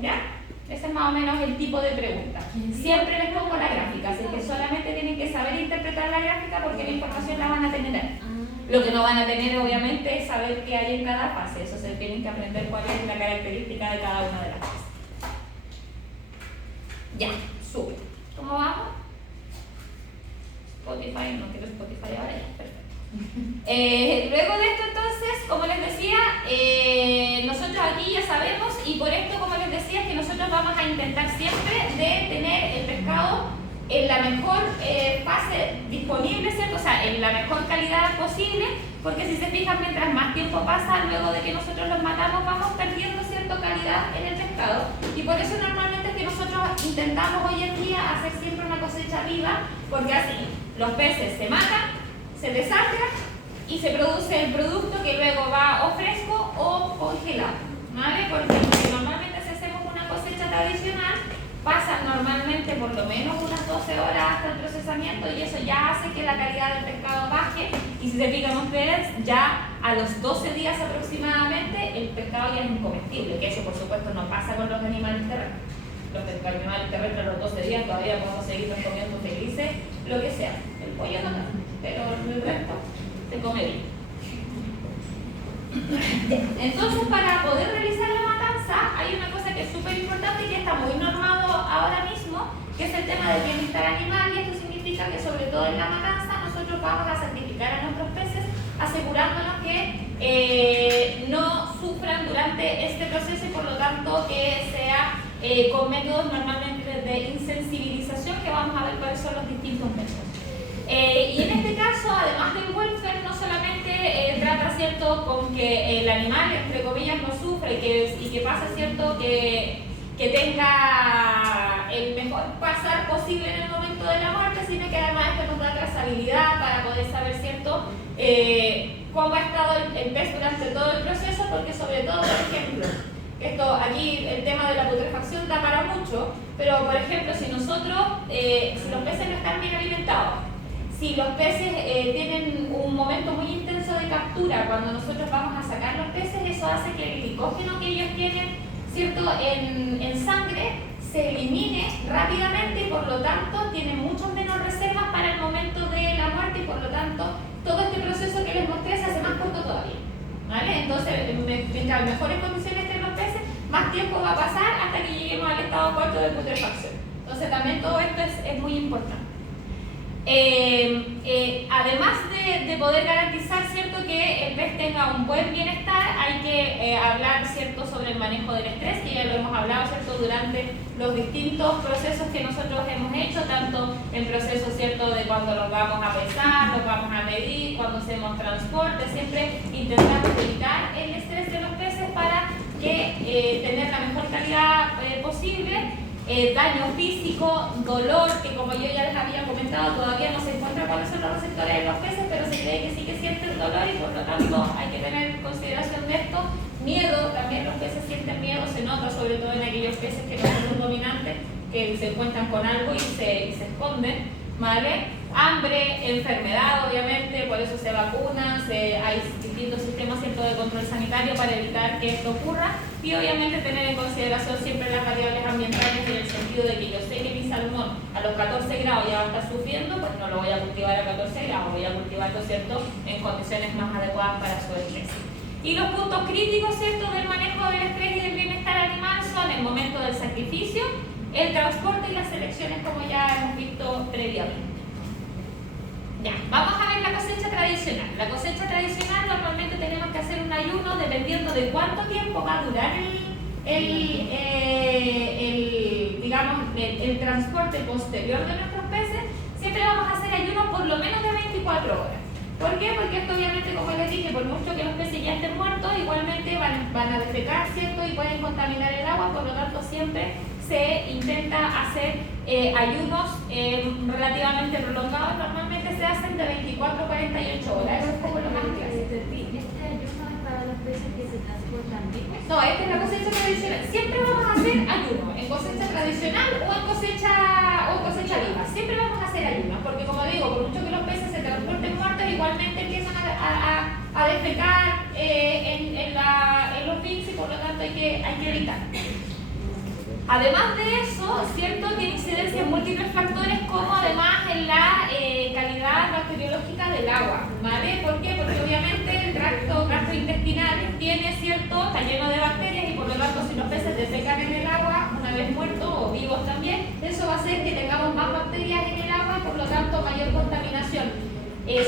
¿ya? Ese es más o menos el tipo de pregunta. Siempre les pongo la gráfica, así que solamente tienen que saber interpretar la gráfica, porque la información la van a tener ahí. Lo que no van a tener, obviamente, es saber qué hay en cada fase. Eso se tienen que aprender cuál es la característica de cada una de las fases. Ya, sube. ¿Cómo vamos? Spotify, no quiero Spotify ahora, ya, perfecto. Luego de esto, entonces, como les decía, nosotros aquí ya sabemos, y por esto, como les decía, es que nosotros vamos a intentar siempre de tener el pescado en la mejor fase disponible, ¿cierto? O sea, en la mejor calidad posible, porque si se fijan, mientras más tiempo pasa, luego de que nosotros los matamos, vamos perdiendo cierta calidad en el pescado, y por eso normalmente es que nosotros intentamos hoy en día hacer siempre una cosecha viva, porque así los peces se matan, se desangran y se produce el producto que luego va o fresco o congelado, ¿vale? Porque normalmente si hacemos una cosecha tradicional, pasan normalmente por lo menos unas 12 horas hasta el procesamiento, y eso ya hace que la calidad del pescado baje, y si se fijan ustedes, ya a los 12 días aproximadamente el pescado ya es incomestible, que eso por supuesto no pasa con los animales terrestres. Los animales terrestres a los 12 días todavía podemos seguirlos comiendo felices, lo que sea. El pollo no, pero el resto se come bien. Entonces, para poder realizar la matanza hay una cosa que es súper importante y que está muy normado ahora mismo, que es el tema del bienestar animal, y esto significa que sobre todo en la matanza nosotros vamos a sacrificar a nuestros peces asegurándonos que no sufran durante este proceso y por lo tanto que sea con métodos normalmente de insensibilización, que vamos a ver cuáles son los distintos métodos. Y en este caso, además del welfare, no solamente trata, ¿cierto?, con que el animal, entre comillas, no sufre y que pasa, ¿cierto?, que tenga el mejor pasar posible en el momento de la muerte, sino que además esto nos da trazabilidad para poder saber, ¿cierto?, cómo ha estado el pez durante todo el proceso, porque sobre todo, por ejemplo, esto aquí el tema de la putrefacción da para mucho, pero por ejemplo, si nosotros, si los peces no están bien alimentados, si los peces tienen un momento muy intenso de captura, cuando nosotros vamos a sacar los peces, eso hace que el glicógeno que ellos tienen, ¿cierto?, en sangre se elimine rápidamente y por lo tanto tienen muchas menos reservas para el momento de la muerte y por lo tanto todo este proceso que les mostré se hace más corto todavía, ¿vale? Entonces, mientras mejores condiciones estén los peces, más tiempo va a pasar hasta que lleguemos al estado cuarto de putrefacción. Entonces también todo esto es muy importante. Además de poder garantizar, ¿cierto?, que el pez tenga un buen bienestar, hay que hablar, ¿cierto?, sobre el manejo del estrés, que ya lo hemos hablado, ¿cierto?, durante los distintos procesos que nosotros hemos hecho, tanto en procesos, ¿cierto?, de cuando los vamos a pesar, los vamos a medir, cuando hacemos transporte, siempre intentamos evitar el estrés de los peces para que tener la mejor calidad posible. Daño físico, dolor, que como yo ya les había comentado, todavía no se encuentra cuáles son los receptores de los peces, pero se cree que sí que sienten dolor y por lo tanto hay que tener en consideración de esto. Miedo, también los peces sienten miedo, se nota sobre todo en aquellos peces que no son dominantes, que se encuentran con algo y se esconden, ¿vale? Hambre, enfermedad, obviamente, por eso se vacunan, hay distintos sistemas, ¿cierto?, de control sanitario para evitar que esto ocurra y obviamente tener en consideración siempre las variables ambientales en el sentido de que yo sé que mi salmón a los 14 grados ya va a estar sufriendo, pues no lo voy a cultivar a 14 grados, voy a cultivarlo, ¿cierto?, en condiciones más adecuadas para su especie. Y los puntos críticos, ¿cierto?, del manejo del estrés y del bienestar animal son el momento del sacrificio, el transporte y las selecciones, como ya hemos visto previamente. Ya, vamos a ver la cosecha tradicional. La cosecha tradicional normalmente tenemos que hacer un ayuno dependiendo de cuánto tiempo va a durar el transporte posterior de nuestros peces. Siempre vamos a hacer ayunos por lo menos de 24 horas. ¿Por qué? Porque esto obviamente, como les dije, por mucho que los peces ya estén muertos, igualmente van a defecar, ¿cierto?, y pueden contaminar el agua, por lo tanto siempre se intenta hacer ayunos relativamente prolongados, normalmente se hacen de 24 a 48 horas, eso es como lo más clásico. ¿Este ayuno es para los peces que se transportan vivos? No, esta es la cosecha tradicional. Siempre vamos a hacer ayuno, en cosecha tradicional o en cosecha viva. Siempre vamos a hacer ayunos, porque como digo, por mucho que los peces se transporten muertos, igualmente empiezan a defecar en los bins y por lo tanto hay que evitar. Además de eso, ¿cierto?, tiene incidencias múltiples factores como además en la calidad bacteriológica del agua, ¿vale? ¿Por qué? Porque obviamente el tracto gastrointestinal tiene, ¿cierto?, está lleno de bacterias y por lo tanto si los peces defecan en el agua, una vez muertos o vivos también, eso va a hacer que tengamos más bacterias en el agua y por lo tanto mayor contaminación.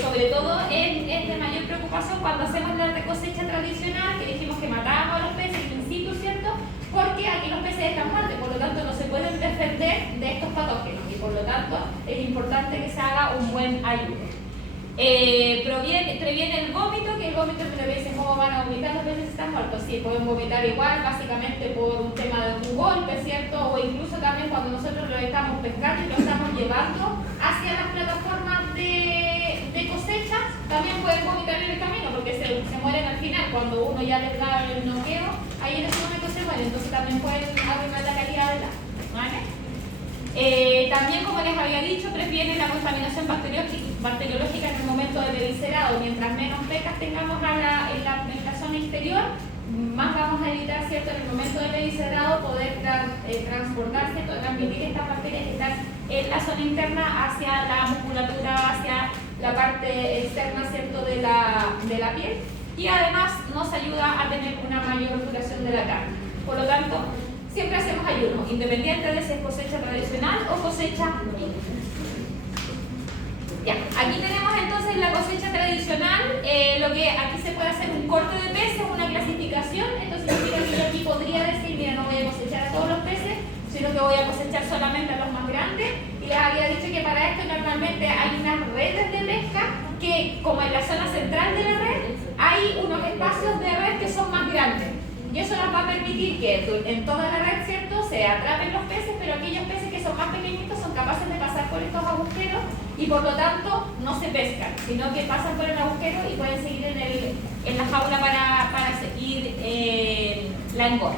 Sobre todo es de mayor preocupación cuando hacemos la cosecha tradicional, que dijimos que matábamos a los peces in situ, ¿cierto?, porque aquí los peces están muertos, por lo tanto no se pueden defender de estos patógenos y por lo tanto es importante que se haga un buen ayuno. Previene el vómito, que el vómito me dicen cómo van a vomitar los peces si están muertos. Sí, pueden vomitar igual, básicamente por un tema de un golpe, ¿cierto? O incluso también cuando nosotros lo estamos pescando y lo estamos llevando hacia las plataformas de cosecha, también pueden vomitar en el camino porque se mueren al final. Cuando uno ya les da el noqueo, ahí en ese momento se mueren, entonces también pueden arruinar la calidad del agua, ¿vale? También, como les había dicho, previene la contaminación bacteriológica en el momento del eviscerado. Mientras menos pecas tengamos en la zona inferior, más vamos a evitar, ¿cierto?, en el momento del eviscerado poder transportarse, transmitir estas bacterias que están en la zona interna hacia la musculatura, hacia la parte externa, ¿cierto?, de la piel, y además nos ayuda a tener una mayor duración de la carne. Por lo tanto, siempre hacemos ayuno, independiente de si es cosecha tradicional o cosecha mixta. Ya, aquí tenemos entonces la cosecha tradicional. Lo que aquí se puede hacer un corte de peces, una clasificación. Esto significa que yo aquí podría decir, mira, no voy a cosechar a todos los peces, sino que voy a cosechar solamente a los más grandes. Y les había dicho que para esto normalmente hay unas redes de pesca que, como en la zona central de la red, hay unos espacios de red que son más grandes. Y eso nos va a permitir que en toda la red, ¿cierto?, se atrapen los peces, pero aquellos peces que son más pequeñitos son capaces de pasar por estos agujeros y por lo tanto no se pescan, sino que pasan por el agujero y pueden seguir en la jaula para seguir la engorda.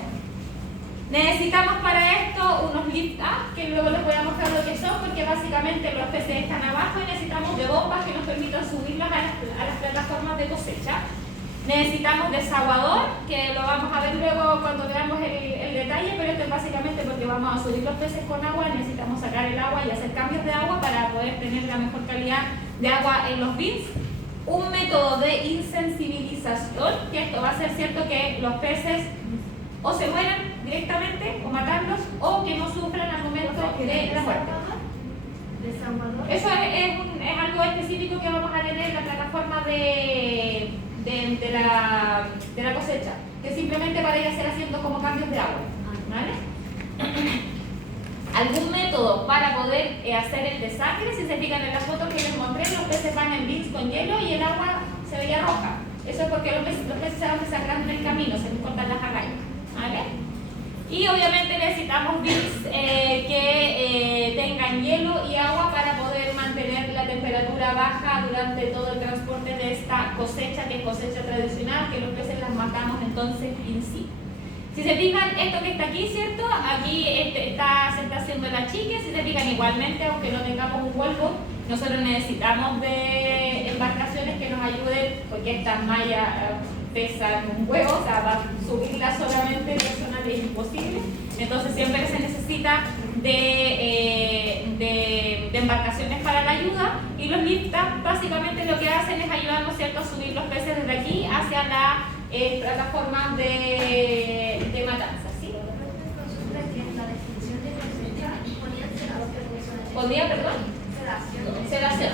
Necesitamos para esto unos lift up, que luego les voy a mostrar lo que son, porque básicamente los peces están abajo y necesitamos de bombas que nos permitan subirlos a las plataformas de cosecha. Necesitamos desaguador, que lo vamos a ver luego cuando veamos el detalle, pero esto es básicamente porque vamos a subir los peces con agua, necesitamos sacar el agua y hacer cambios de agua para poder tener la mejor calidad de agua en los bins. Un método de insensibilización, que esto va a ser cierto que los peces o se mueran directamente o matarlos o que no sufran al momento de la muerte. Eso es algo específico que vamos a tener en la plataforma de la cosecha, que simplemente para ir a hacer haciendo como cambios de agua, ¿vale? Algún método para poder hacer el desacre. Si se fijan en la foto que les mostré, los peces van en bins con hielo y el agua se veía roja. Eso es porque los peces se van desacrando en el camino, se les cortan las agallas, ¿vale? Y obviamente necesitamos bins que tengan hielo y agua para poder mantener la temperatura baja durante todo el transporte de esta cosecha, que es cosecha tradicional, que los peces las matamos entonces in situ. Si se fijan, esto que está aquí, ¿cierto? Aquí se está haciendo la chique. Si se fijan, igualmente, aunque no tengamos un vuelvo, nosotros necesitamos de embarcaciones que nos ayuden, porque estas mallas pesan un huevo, o sea, va a subirla solamente personal es imposible. Entonces siempre se necesita de embarcaciones para la ayuda, y los liftas básicamente lo que hacen es ayudarnos, ¿cierto?, a subir los peces desde aquí hacia la plataforma de matanza, ¿sí? ¿Podría, perdón? Sedación.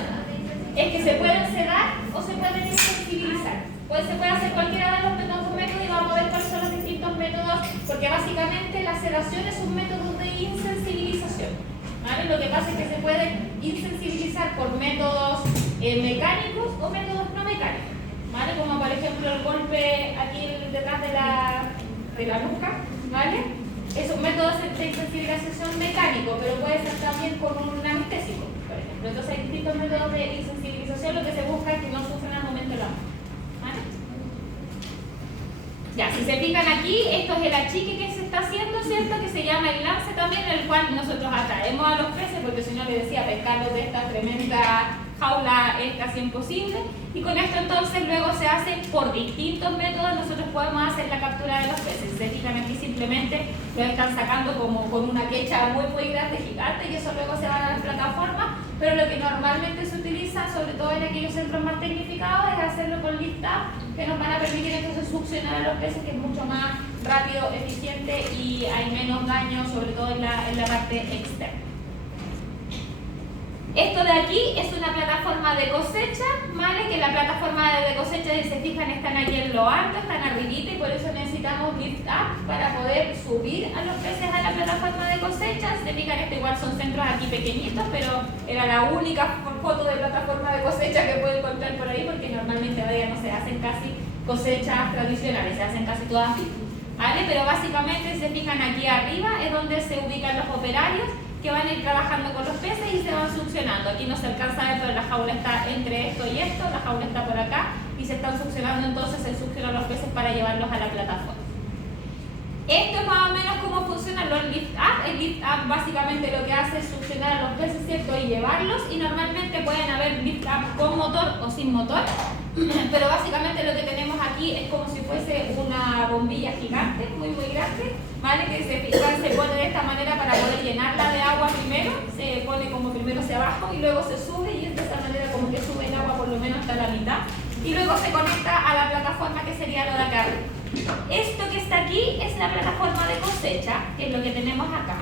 Es que se pueden sedar o se pueden insensibilizar. Pues se puede hacer cualquiera de los métodos y vamos a ver cuáles son los distintos métodos, porque básicamente la sedación es un método de insensibilización, ¿vale? Lo que pasa es que se puede insensibilizar por métodos mecánicos o métodos no mecánicos, ¿vale? Como por ejemplo el golpe aquí detrás de la nuca, ¿vale? Es un método de insensibilización mecánico, pero puede ser también con un anestésico, por ejemplo. Entonces hay distintos métodos de insensibilización, lo que se busca es que no sufran al momento de la muerte. Ya, si se fijan aquí, esto es el achique que se está haciendo, ¿cierto? Que se llama el lance también, en el cual nosotros atraemos a los peces, porque si no, les decía, pescarlos de esta tremenda jaula es casi imposible. Y con esto entonces luego se hace por distintos métodos, nosotros podemos hacer la captura de los peces. Si se fijan aquí, simplemente lo están sacando como con una quecha muy grande, gigante, y eso luego se va a las plataformas. Pero lo que normalmente se utiliza, sobre todo en aquellos centros más tecnificados, es hacerlo con lift up, que nos van a permitir entonces succionar a los peces, que es mucho más rápido, eficiente y hay menos daño, sobre todo en la parte externa. Esto de aquí es una plataforma de cosecha, ¿vale? Que la plataforma de cosecha, si se fijan, están aquí en lo alto, están arribita, y por eso necesitamos lift up para poder subir a los peces a la plataforma de cosecha. Si se fijan, esto igual son centros aquí pequeñitos, pero era la única foto de plataforma de cosecha que puedo encontrar por ahí, porque normalmente todavía no se hacen casi cosechas tradicionales, se hacen casi todas vivas, ¿vale? Pero básicamente, si se fijan, aquí arriba es donde se ubican los operarios que van a ir trabajando con los peces y se van succionando. Aquí no se alcanza a ver, pero la jaula está entre esto y esto, la jaula está por acá y se están succionando, entonces se succionan los peces para llevarlos a la plataforma. Esto es más o menos cómo funcionan los lift up. El lift up básicamente lo que hace es succionar a los peces, ¿cierto?, y llevarlos, y normalmente pueden haber lift up con motor o sin motor, pero básicamente lo que tenemos aquí es como si fuese una bombilla gigante, muy grande, ¿vale? Que se pone de esta manera para poder llenarla de agua primero, se pone como primero hacia abajo y luego se sube y de esta manera como que sube el agua por lo menos hasta la mitad y luego se conecta a la plataforma que sería lo de acá arriba. Esto que está aquí es la plataforma de cosecha, que es lo que tenemos acá.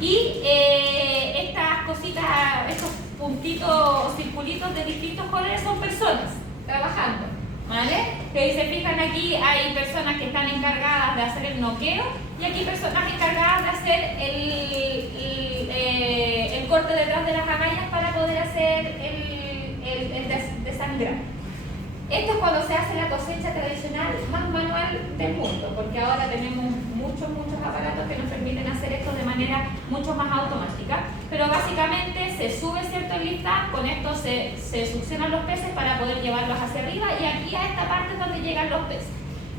Y estas cositas, estos puntitos, circulitos de distintos colores son personas trabajando, ¿vale? Que si se fijan aquí hay personas que están encargadas de hacer el noqueo y aquí personas encargadas de hacer el corte detrás de las agallas para poder hacer el desangrar. Esto es cuando se hace la cosecha tradicional más manual del mundo, porque ahora tenemos muchos aparatos que nos permiten hacer esto de manera mucho más automática, pero básicamente se sube cierto listán, con esto se succionan los peces para poder llevarlos hacia arriba y aquí a esta parte es donde llegan los peces.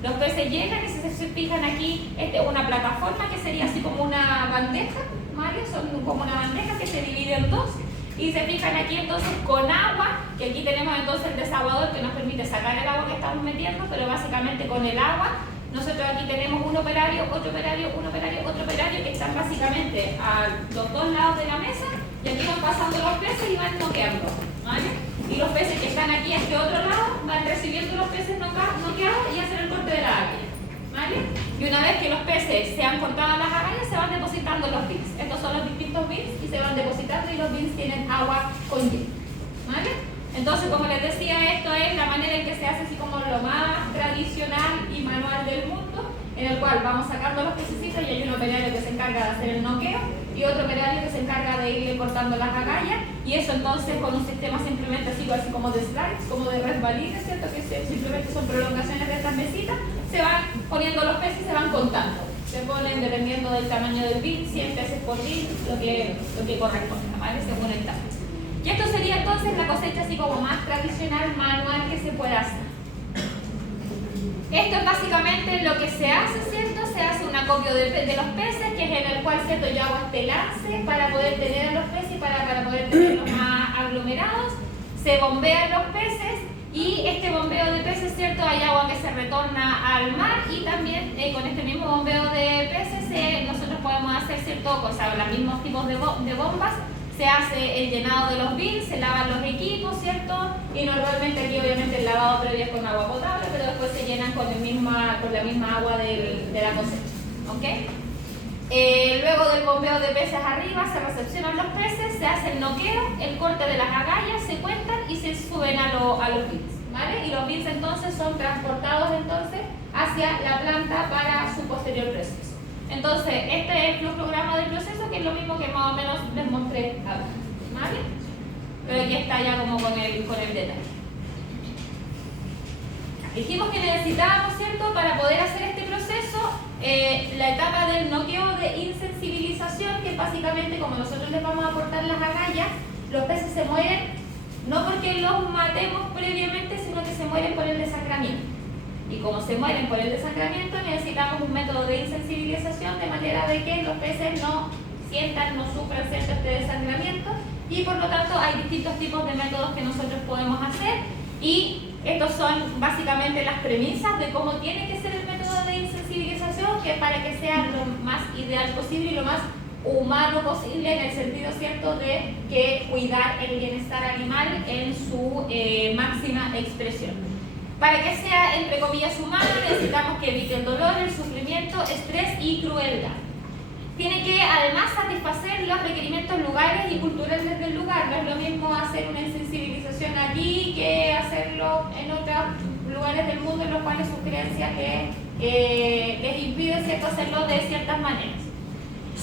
Los peces llegan y si se fijan aquí, esta es una plataforma que sería así como una bandeja, ¿vale? Son como una bandeja que se divide en dos. Y se fijan aquí entonces con agua, que aquí tenemos entonces el desaguador que nos permite sacar el agua que estamos metiendo, pero básicamente con el agua, nosotros aquí tenemos un operario, otro operario, un operario, otro operario que están básicamente a los dos lados de la mesa y aquí van pasando los peces y van noqueando, ¿vale? Y los peces que están aquí a este otro lado van recibiendo los peces noqueados y hacen el corte de la agalla, ¿vale? Y una vez que los peces se han cortado las agallas, se van depositando en los bins. Estos son los distintos bins y se van depositando y los bins tienen agua con hielo, ¿vale? Entonces, como les decía, esto es la manera en que se hace así como lo más tradicional y manual del mundo, en el cual vamos sacando los pececitos y hay un operario que se encarga de hacer el noqueo y otro operario que se encarga de irle cortando las agallas y eso entonces con un sistema simplemente así como de slides, como de resbalines, ¿cierto? Que simplemente son prolongaciones de estas mesitas, se van poniendo los peces y se van contando. Se ponen dependiendo del tamaño del bin, 100 peces por bin, lo que corresponda, ¿vale? Según el tamaño. Y esto sería entonces la cosecha así como más tradicional, manual que se puede hacer. Esto es básicamente lo que se hace, ¿cierto? Se hace un acopio de los peces, que es en el cual, ¿cierto? Yo hago este lance para poder tener a los peces y para poder tenerlos más aglomerados. Se bombean los peces y este bombeo de peces, ¿cierto? Hay agua que se retorna al mar y también con este mismo bombeo de peces nosotros podemos hacer, ¿cierto? O sea, los mismos tipos de bombas. Se hace el llenado de los bins, se lavan los equipos, ¿cierto? Y normalmente aquí obviamente el lavado previo es con agua potable, pero después se llenan con la misma agua de la cosecha, ¿ok? Luego del bombeo de peces arriba se recepcionan los peces, se hace el noqueo, el corte de las agallas, se cuentan y se suben a los bins, ¿vale? Y los bins entonces son transportados entonces hacia la planta para su posterior proceso. Entonces, este es el programa del proceso, que es lo mismo que más o menos les mostré ahora, ¿vale? Pero aquí está ya como con el detalle. Dijimos que necesitábamos, ¿cierto?, para poder hacer este proceso, la etapa del noqueo de insensibilización, que básicamente como nosotros les vamos a aportar las agallas, los peces se mueren no porque los matemos previamente, sino que se mueren por el desangramiento. Y como se mueren por el desangramiento, necesitamos un método de insensibilización de manera de que los peces no sientan, no sufran este desangramiento y por lo tanto hay distintos tipos de métodos que nosotros podemos hacer y estos son básicamente las premisas de cómo tiene que ser el método de insensibilización, que es para que sea lo más ideal posible y lo más humano posible en el sentido, ¿cierto?, de que cuidar el bienestar animal en su máxima expresión. Para que sea, entre comillas, humano, necesitamos que evite el dolor, el sufrimiento, estrés y crueldad. Tiene que, además, satisfacer los requerimientos lugares y culturales del lugar. No es lo mismo hacer una insensibilización aquí que hacerlo en otros lugares del mundo en los cuales sus creencias les impiden, ¿cierto?, hacerlo de ciertas maneras.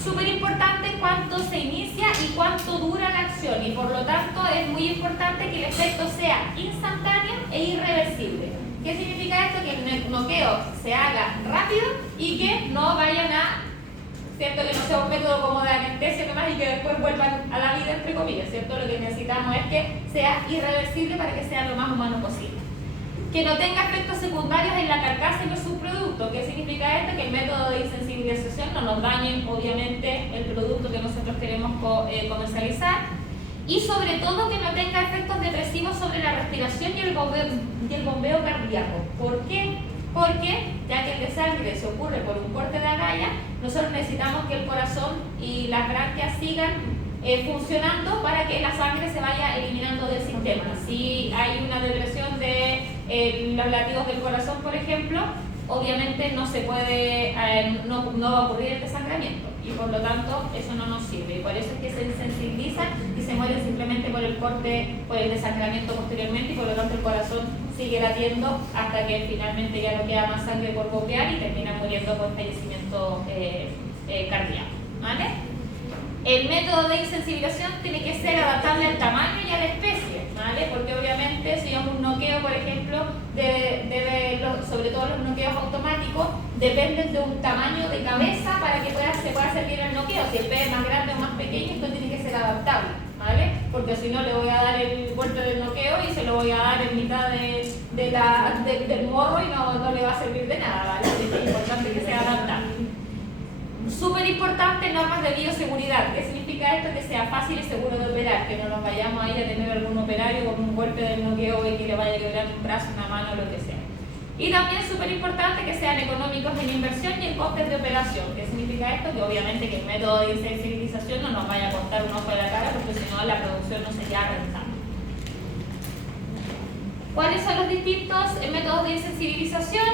Súper importante cuánto se inicia y cuánto dura la acción y por lo tanto es muy importante que el efecto sea instantáneo e irreversible. ¿Qué significa esto? Que el noqueo se haga rápido y que no vayan a, ¿cierto?, que no sea un método como de anestesia nomás y que después vuelvan a la vida, entre comillas, ¿cierto? Lo que necesitamos es que sea irreversible para que sea lo más humano posible. Que no tenga efectos secundarios en la carcasa y los subproductos. ¿Qué significa esto? Que el método de insensibilización no nos dañe, obviamente, el producto que nosotros queremos comercializar. Y sobre todo que no tenga efectos depresivos sobre la respiración y el bombeo cardíaco. ¿Por qué? porque ya que el desangre se ocurre por un corte de agallas, nosotros necesitamos que el corazón y las branquias sigan funcionando para que la sangre se vaya eliminando del sistema. Si hay una depresión de los latidos del corazón, por ejemplo, obviamente no se puede, no va a ocurrir el desangramiento y por lo tanto eso no nos sirve. Y por eso es que se insensibilizan y se mueren simplemente por el corte, por el desangramiento posteriormente, y por lo tanto el corazón sigue latiendo hasta que finalmente ya no queda más sangre por bombear y termina muriendo por fallecimiento cardíaco. ¿Vale? El método de insensibilización tiene que ser adaptable al tamaño y a la especie, ¿vale? Porque obviamente si es un noqueo, por ejemplo, sobre todo los noqueos automáticos, dependen de un tamaño de cabeza para que se pueda servir el noqueo. Si el pez es más grande o más pequeño, esto tiene que ser adaptable, ¿vale? Porque si no le voy a dar el golpe del noqueo y se lo voy a dar en mitad del morro y no le va a servir de nada, ¿vale? Es importante que sea adaptable. Súper importante, normas de bioseguridad. ¿Qué significa esto? Que sea fácil y seguro de operar, que no nos vayamos ahí a tener algún operario con un golpe del noqueo y que le vaya a quebrar un brazo, una mano, lo que sea. Y también súper importante que sean económicos en inversión y en costes de operación. ¿Qué significa esto? Que obviamente que el método de insensibilización no nos vaya a costar un ojo de la cara, porque si no la producción no sería rentable. ¿Cuáles son los distintos métodos de insensibilización?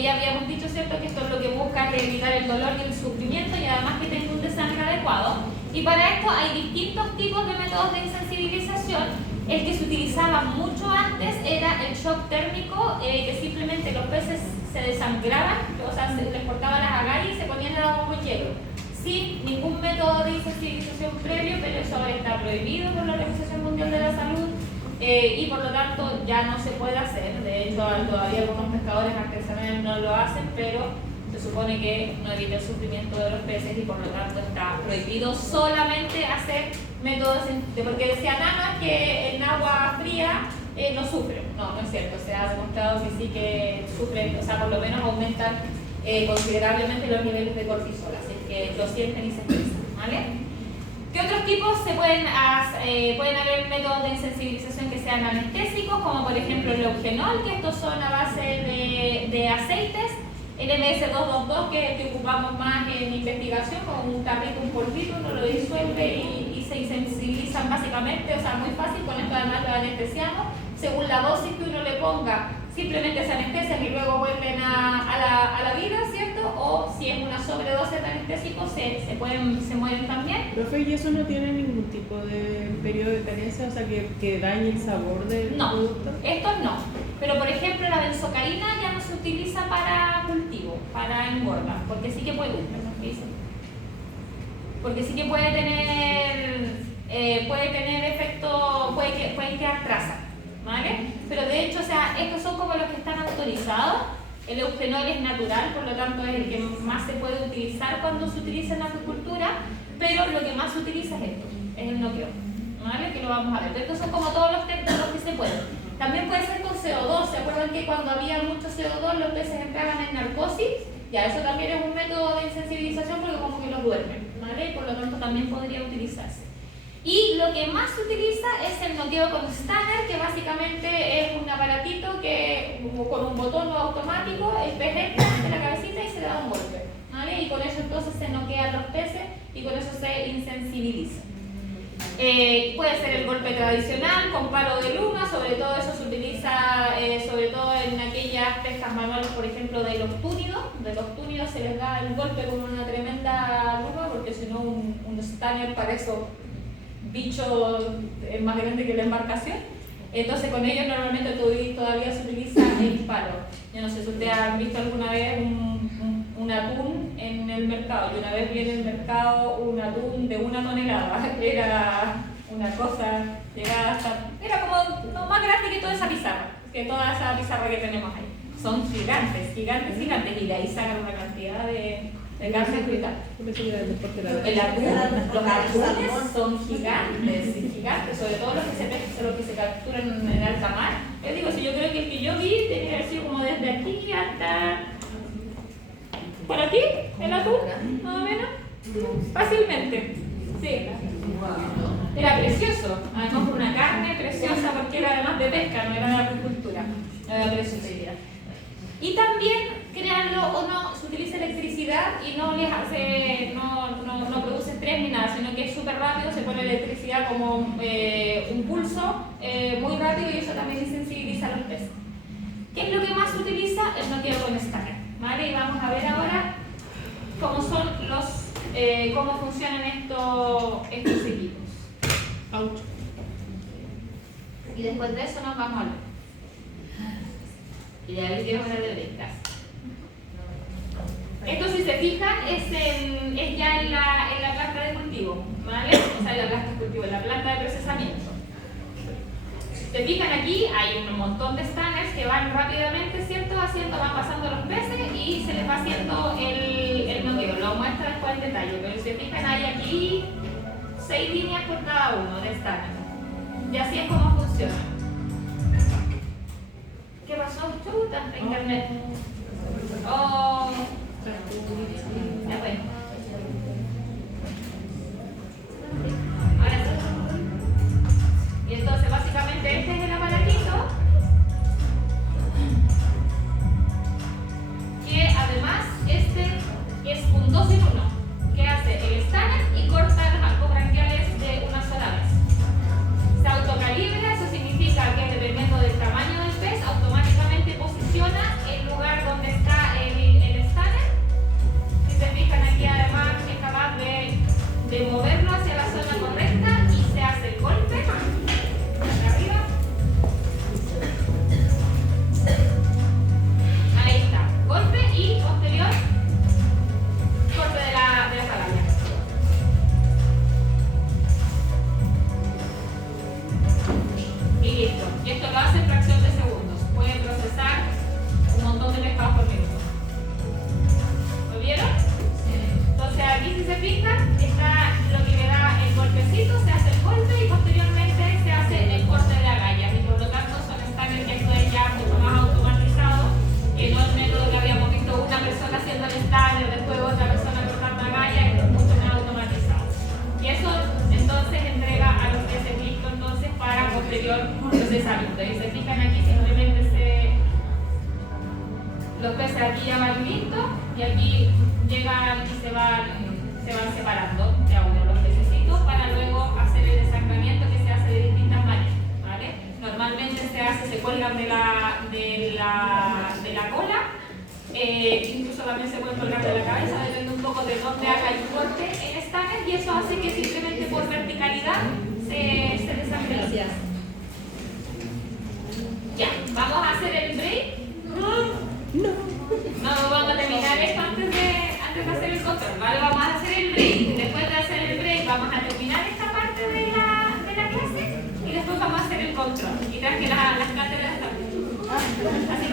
Ya habíamos dicho, ¿cierto?, que esto es lo que busca es evitar el dolor y el sufrimiento y además que tenga un desangre adecuado. Y para esto hay distintos tipos de métodos de insensibilización. El que se utilizaba mucho antes era el shock térmico, que simplemente los peces se desangraban, o sea, se les cortaban las agallas y se ponían el agua con hielo, sin ningún método de insensibilización previo, pero eso ahora está prohibido por la Organización Mundial de la Salud. Y por lo tanto ya no se puede hacer. De hecho todavía algunos pescadores artesanales no lo hacen, pero se supone que no evita el sufrimiento de los peces y por lo tanto está prohibido solamente hacer métodos, porque decían, no, es que en agua fría no sufren. No, no es cierto, se ha demostrado que sí que sufren, o sea, por lo menos aumentan considerablemente los niveles de cortisol, así que lo sienten y se estresan, ¿vale? ¿Qué otros tipos se pueden haber métodos de insensibilización que sean anestésicos, como por ejemplo el eugenol, que estos son a base de aceites, el MS-222, que es el que ocupamos más en investigación, con un tarrito, un polvito, uno lo disuelve y se insensibilizan básicamente, o sea, muy fácil, con esto además lo anestesiamos, según la dosis que uno le ponga, simplemente se anestesian y luego vuelven a la vida, ¿cierto? O si es una sobredosis de anestésico, se mueren también. Profe, ¿y eso no tiene ningún tipo de periodo de carencia, o sea, que dañe el sabor del producto? No, estos no. Pero por ejemplo la benzocaína ya no se utiliza para cultivo, para engorda, porque sí que puede, porque sí que puede tener efecto, puede quedar traza, ¿vale? Pero de hecho, o sea, estos son como los que están autorizados. El eugenol es natural, por lo tanto es el que más se puede utilizar cuando se utiliza en la agricultura, pero lo que más se utiliza es esto, es el noqueo, ¿vale? Que lo vamos a ver. Estos son como todos los técnicos que se pueden. También puede ser con CO2, ¿se acuerdan que cuando había mucho CO2 los peces entraban en narcosis? Ya, eso también es un método de insensibilización porque como que los duermen, ¿vale? Y por lo tanto también podría utilizarse. Y lo que más se utiliza es el noqueo con Stanner, que básicamente es un aparatito que con un botón automático, el pez entra de la cabecita y se da un golpe, ¿vale? Y con eso entonces se noquean los peces y con eso se insensibiliza. Puede ser el golpe tradicional con palo de luna, sobre todo eso se utiliza sobre todo en aquellas pescas manuales, por ejemplo de los túnidos. De los túnidos se les da el golpe con una tremenda luna, porque si no un Stanner para eso bicho es más grande que la embarcación. Entonces con ellos normalmente todavía se utiliza el palo. Yo no sé si ustedes han visto alguna vez un atún en el mercado. Yo una vez vi en el mercado un atún de 1 tonelada. Era una cosa, llegada hasta, era como no, más grande que toda esa pizarra que tenemos ahí. Son gigantes, gigantes, gigantes, y de ahí sacan una cantidad de carne brutal. El atún, los atunes son gigantes, gigantes, sobre todo los que se capturan en alta mar. Yo digo, si yo creo que el que yo vi tenía que haber sido como desde aquí hasta por aquí, el atún, más o menos, fácilmente. Sí. Era precioso, además por una carne preciosa, porque era además de pesca, no era de agricultura, era preciosidad. Y también, créanlo o no, se utiliza electricidad y no les hace, no produce estrés ni nada, sino que es súper rápido, se pone electricidad como un pulso muy rápido y eso también insensibiliza a los peces. ¿Qué es lo que más se utiliza? El noqueo con escáner, ¿vale? Y vamos a ver ahora cómo son cómo funcionan estos equipos. Ouch. Y después de eso nos vamos a hablar. Y ya les quiero hablar de ventas. Esto, si se fijan, es ya en la planta de cultivo, ¿vale? O sea, en la planta de cultivo, en la planta de procesamiento. Se fijan aquí, hay un montón de escáneres que van rápidamente, ¿cierto? Van pasando los peces y se les va haciendo el noqueo. Lo muestra después en detalle, pero si se fijan, hay aquí 6 líneas por cada uno de escáner. Y así es como funciona. ¿Qué pasó? Chuta, de internet. Oh, ya fue. Ahora sí. Y entonces básicamente este es el aparatito que además es un 2 en 1 que hace el escáner y corta los arcos branquiales de una sola vez. Se autocalibra, eso significa que dependiendo del tamaño del pez automáticamente posiciona el lugar donde está el escáner. Si se fijan aquí además es capaz de moverlo hacia la zona correcta y se hace el golpe hacia arriba. Ahí está, golpe y posterior corte de la atalaya. Y listo. Y esto lo hace en fracción de segundos. Puede procesar un montón de pescados por minuto. ¿Lo vieron? Entonces aquí, si se fijan, está lo que le da el golpecito, se hace el golpe y posteriormente se hace el corte de agallas. Y por lo tanto son escáneres que esto es ya mucho más automatizado, que no es menos lo que habíamos visto una persona haciendo el escáner, después otra persona cortando agallas, esto es mucho más automatizado. Y eso entonces entrega a los peces listos entonces para posterior procesamiento. Y se fijan aquí simplemente los peces aquí ya van listos y aquí llegan y se van separando de a uno los pececitos para luego hacer el desangramiento que se hace de distintas maneras, ¿vale? Normalmente se cuelgan de la cola, incluso también se puede colgar de la cabeza, depende un poco de dónde haga el corte el escáner y eso hace que simplemente por verticalidad se desangre. Ya, vamos a hacer el break. No, vamos a terminar esto antes de hacer el control, ¿vale? Vamos a hacer el break. Después de hacer el break vamos a terminar esta parte de la clase y después vamos a hacer el control. Y tras que las cátedras están. Así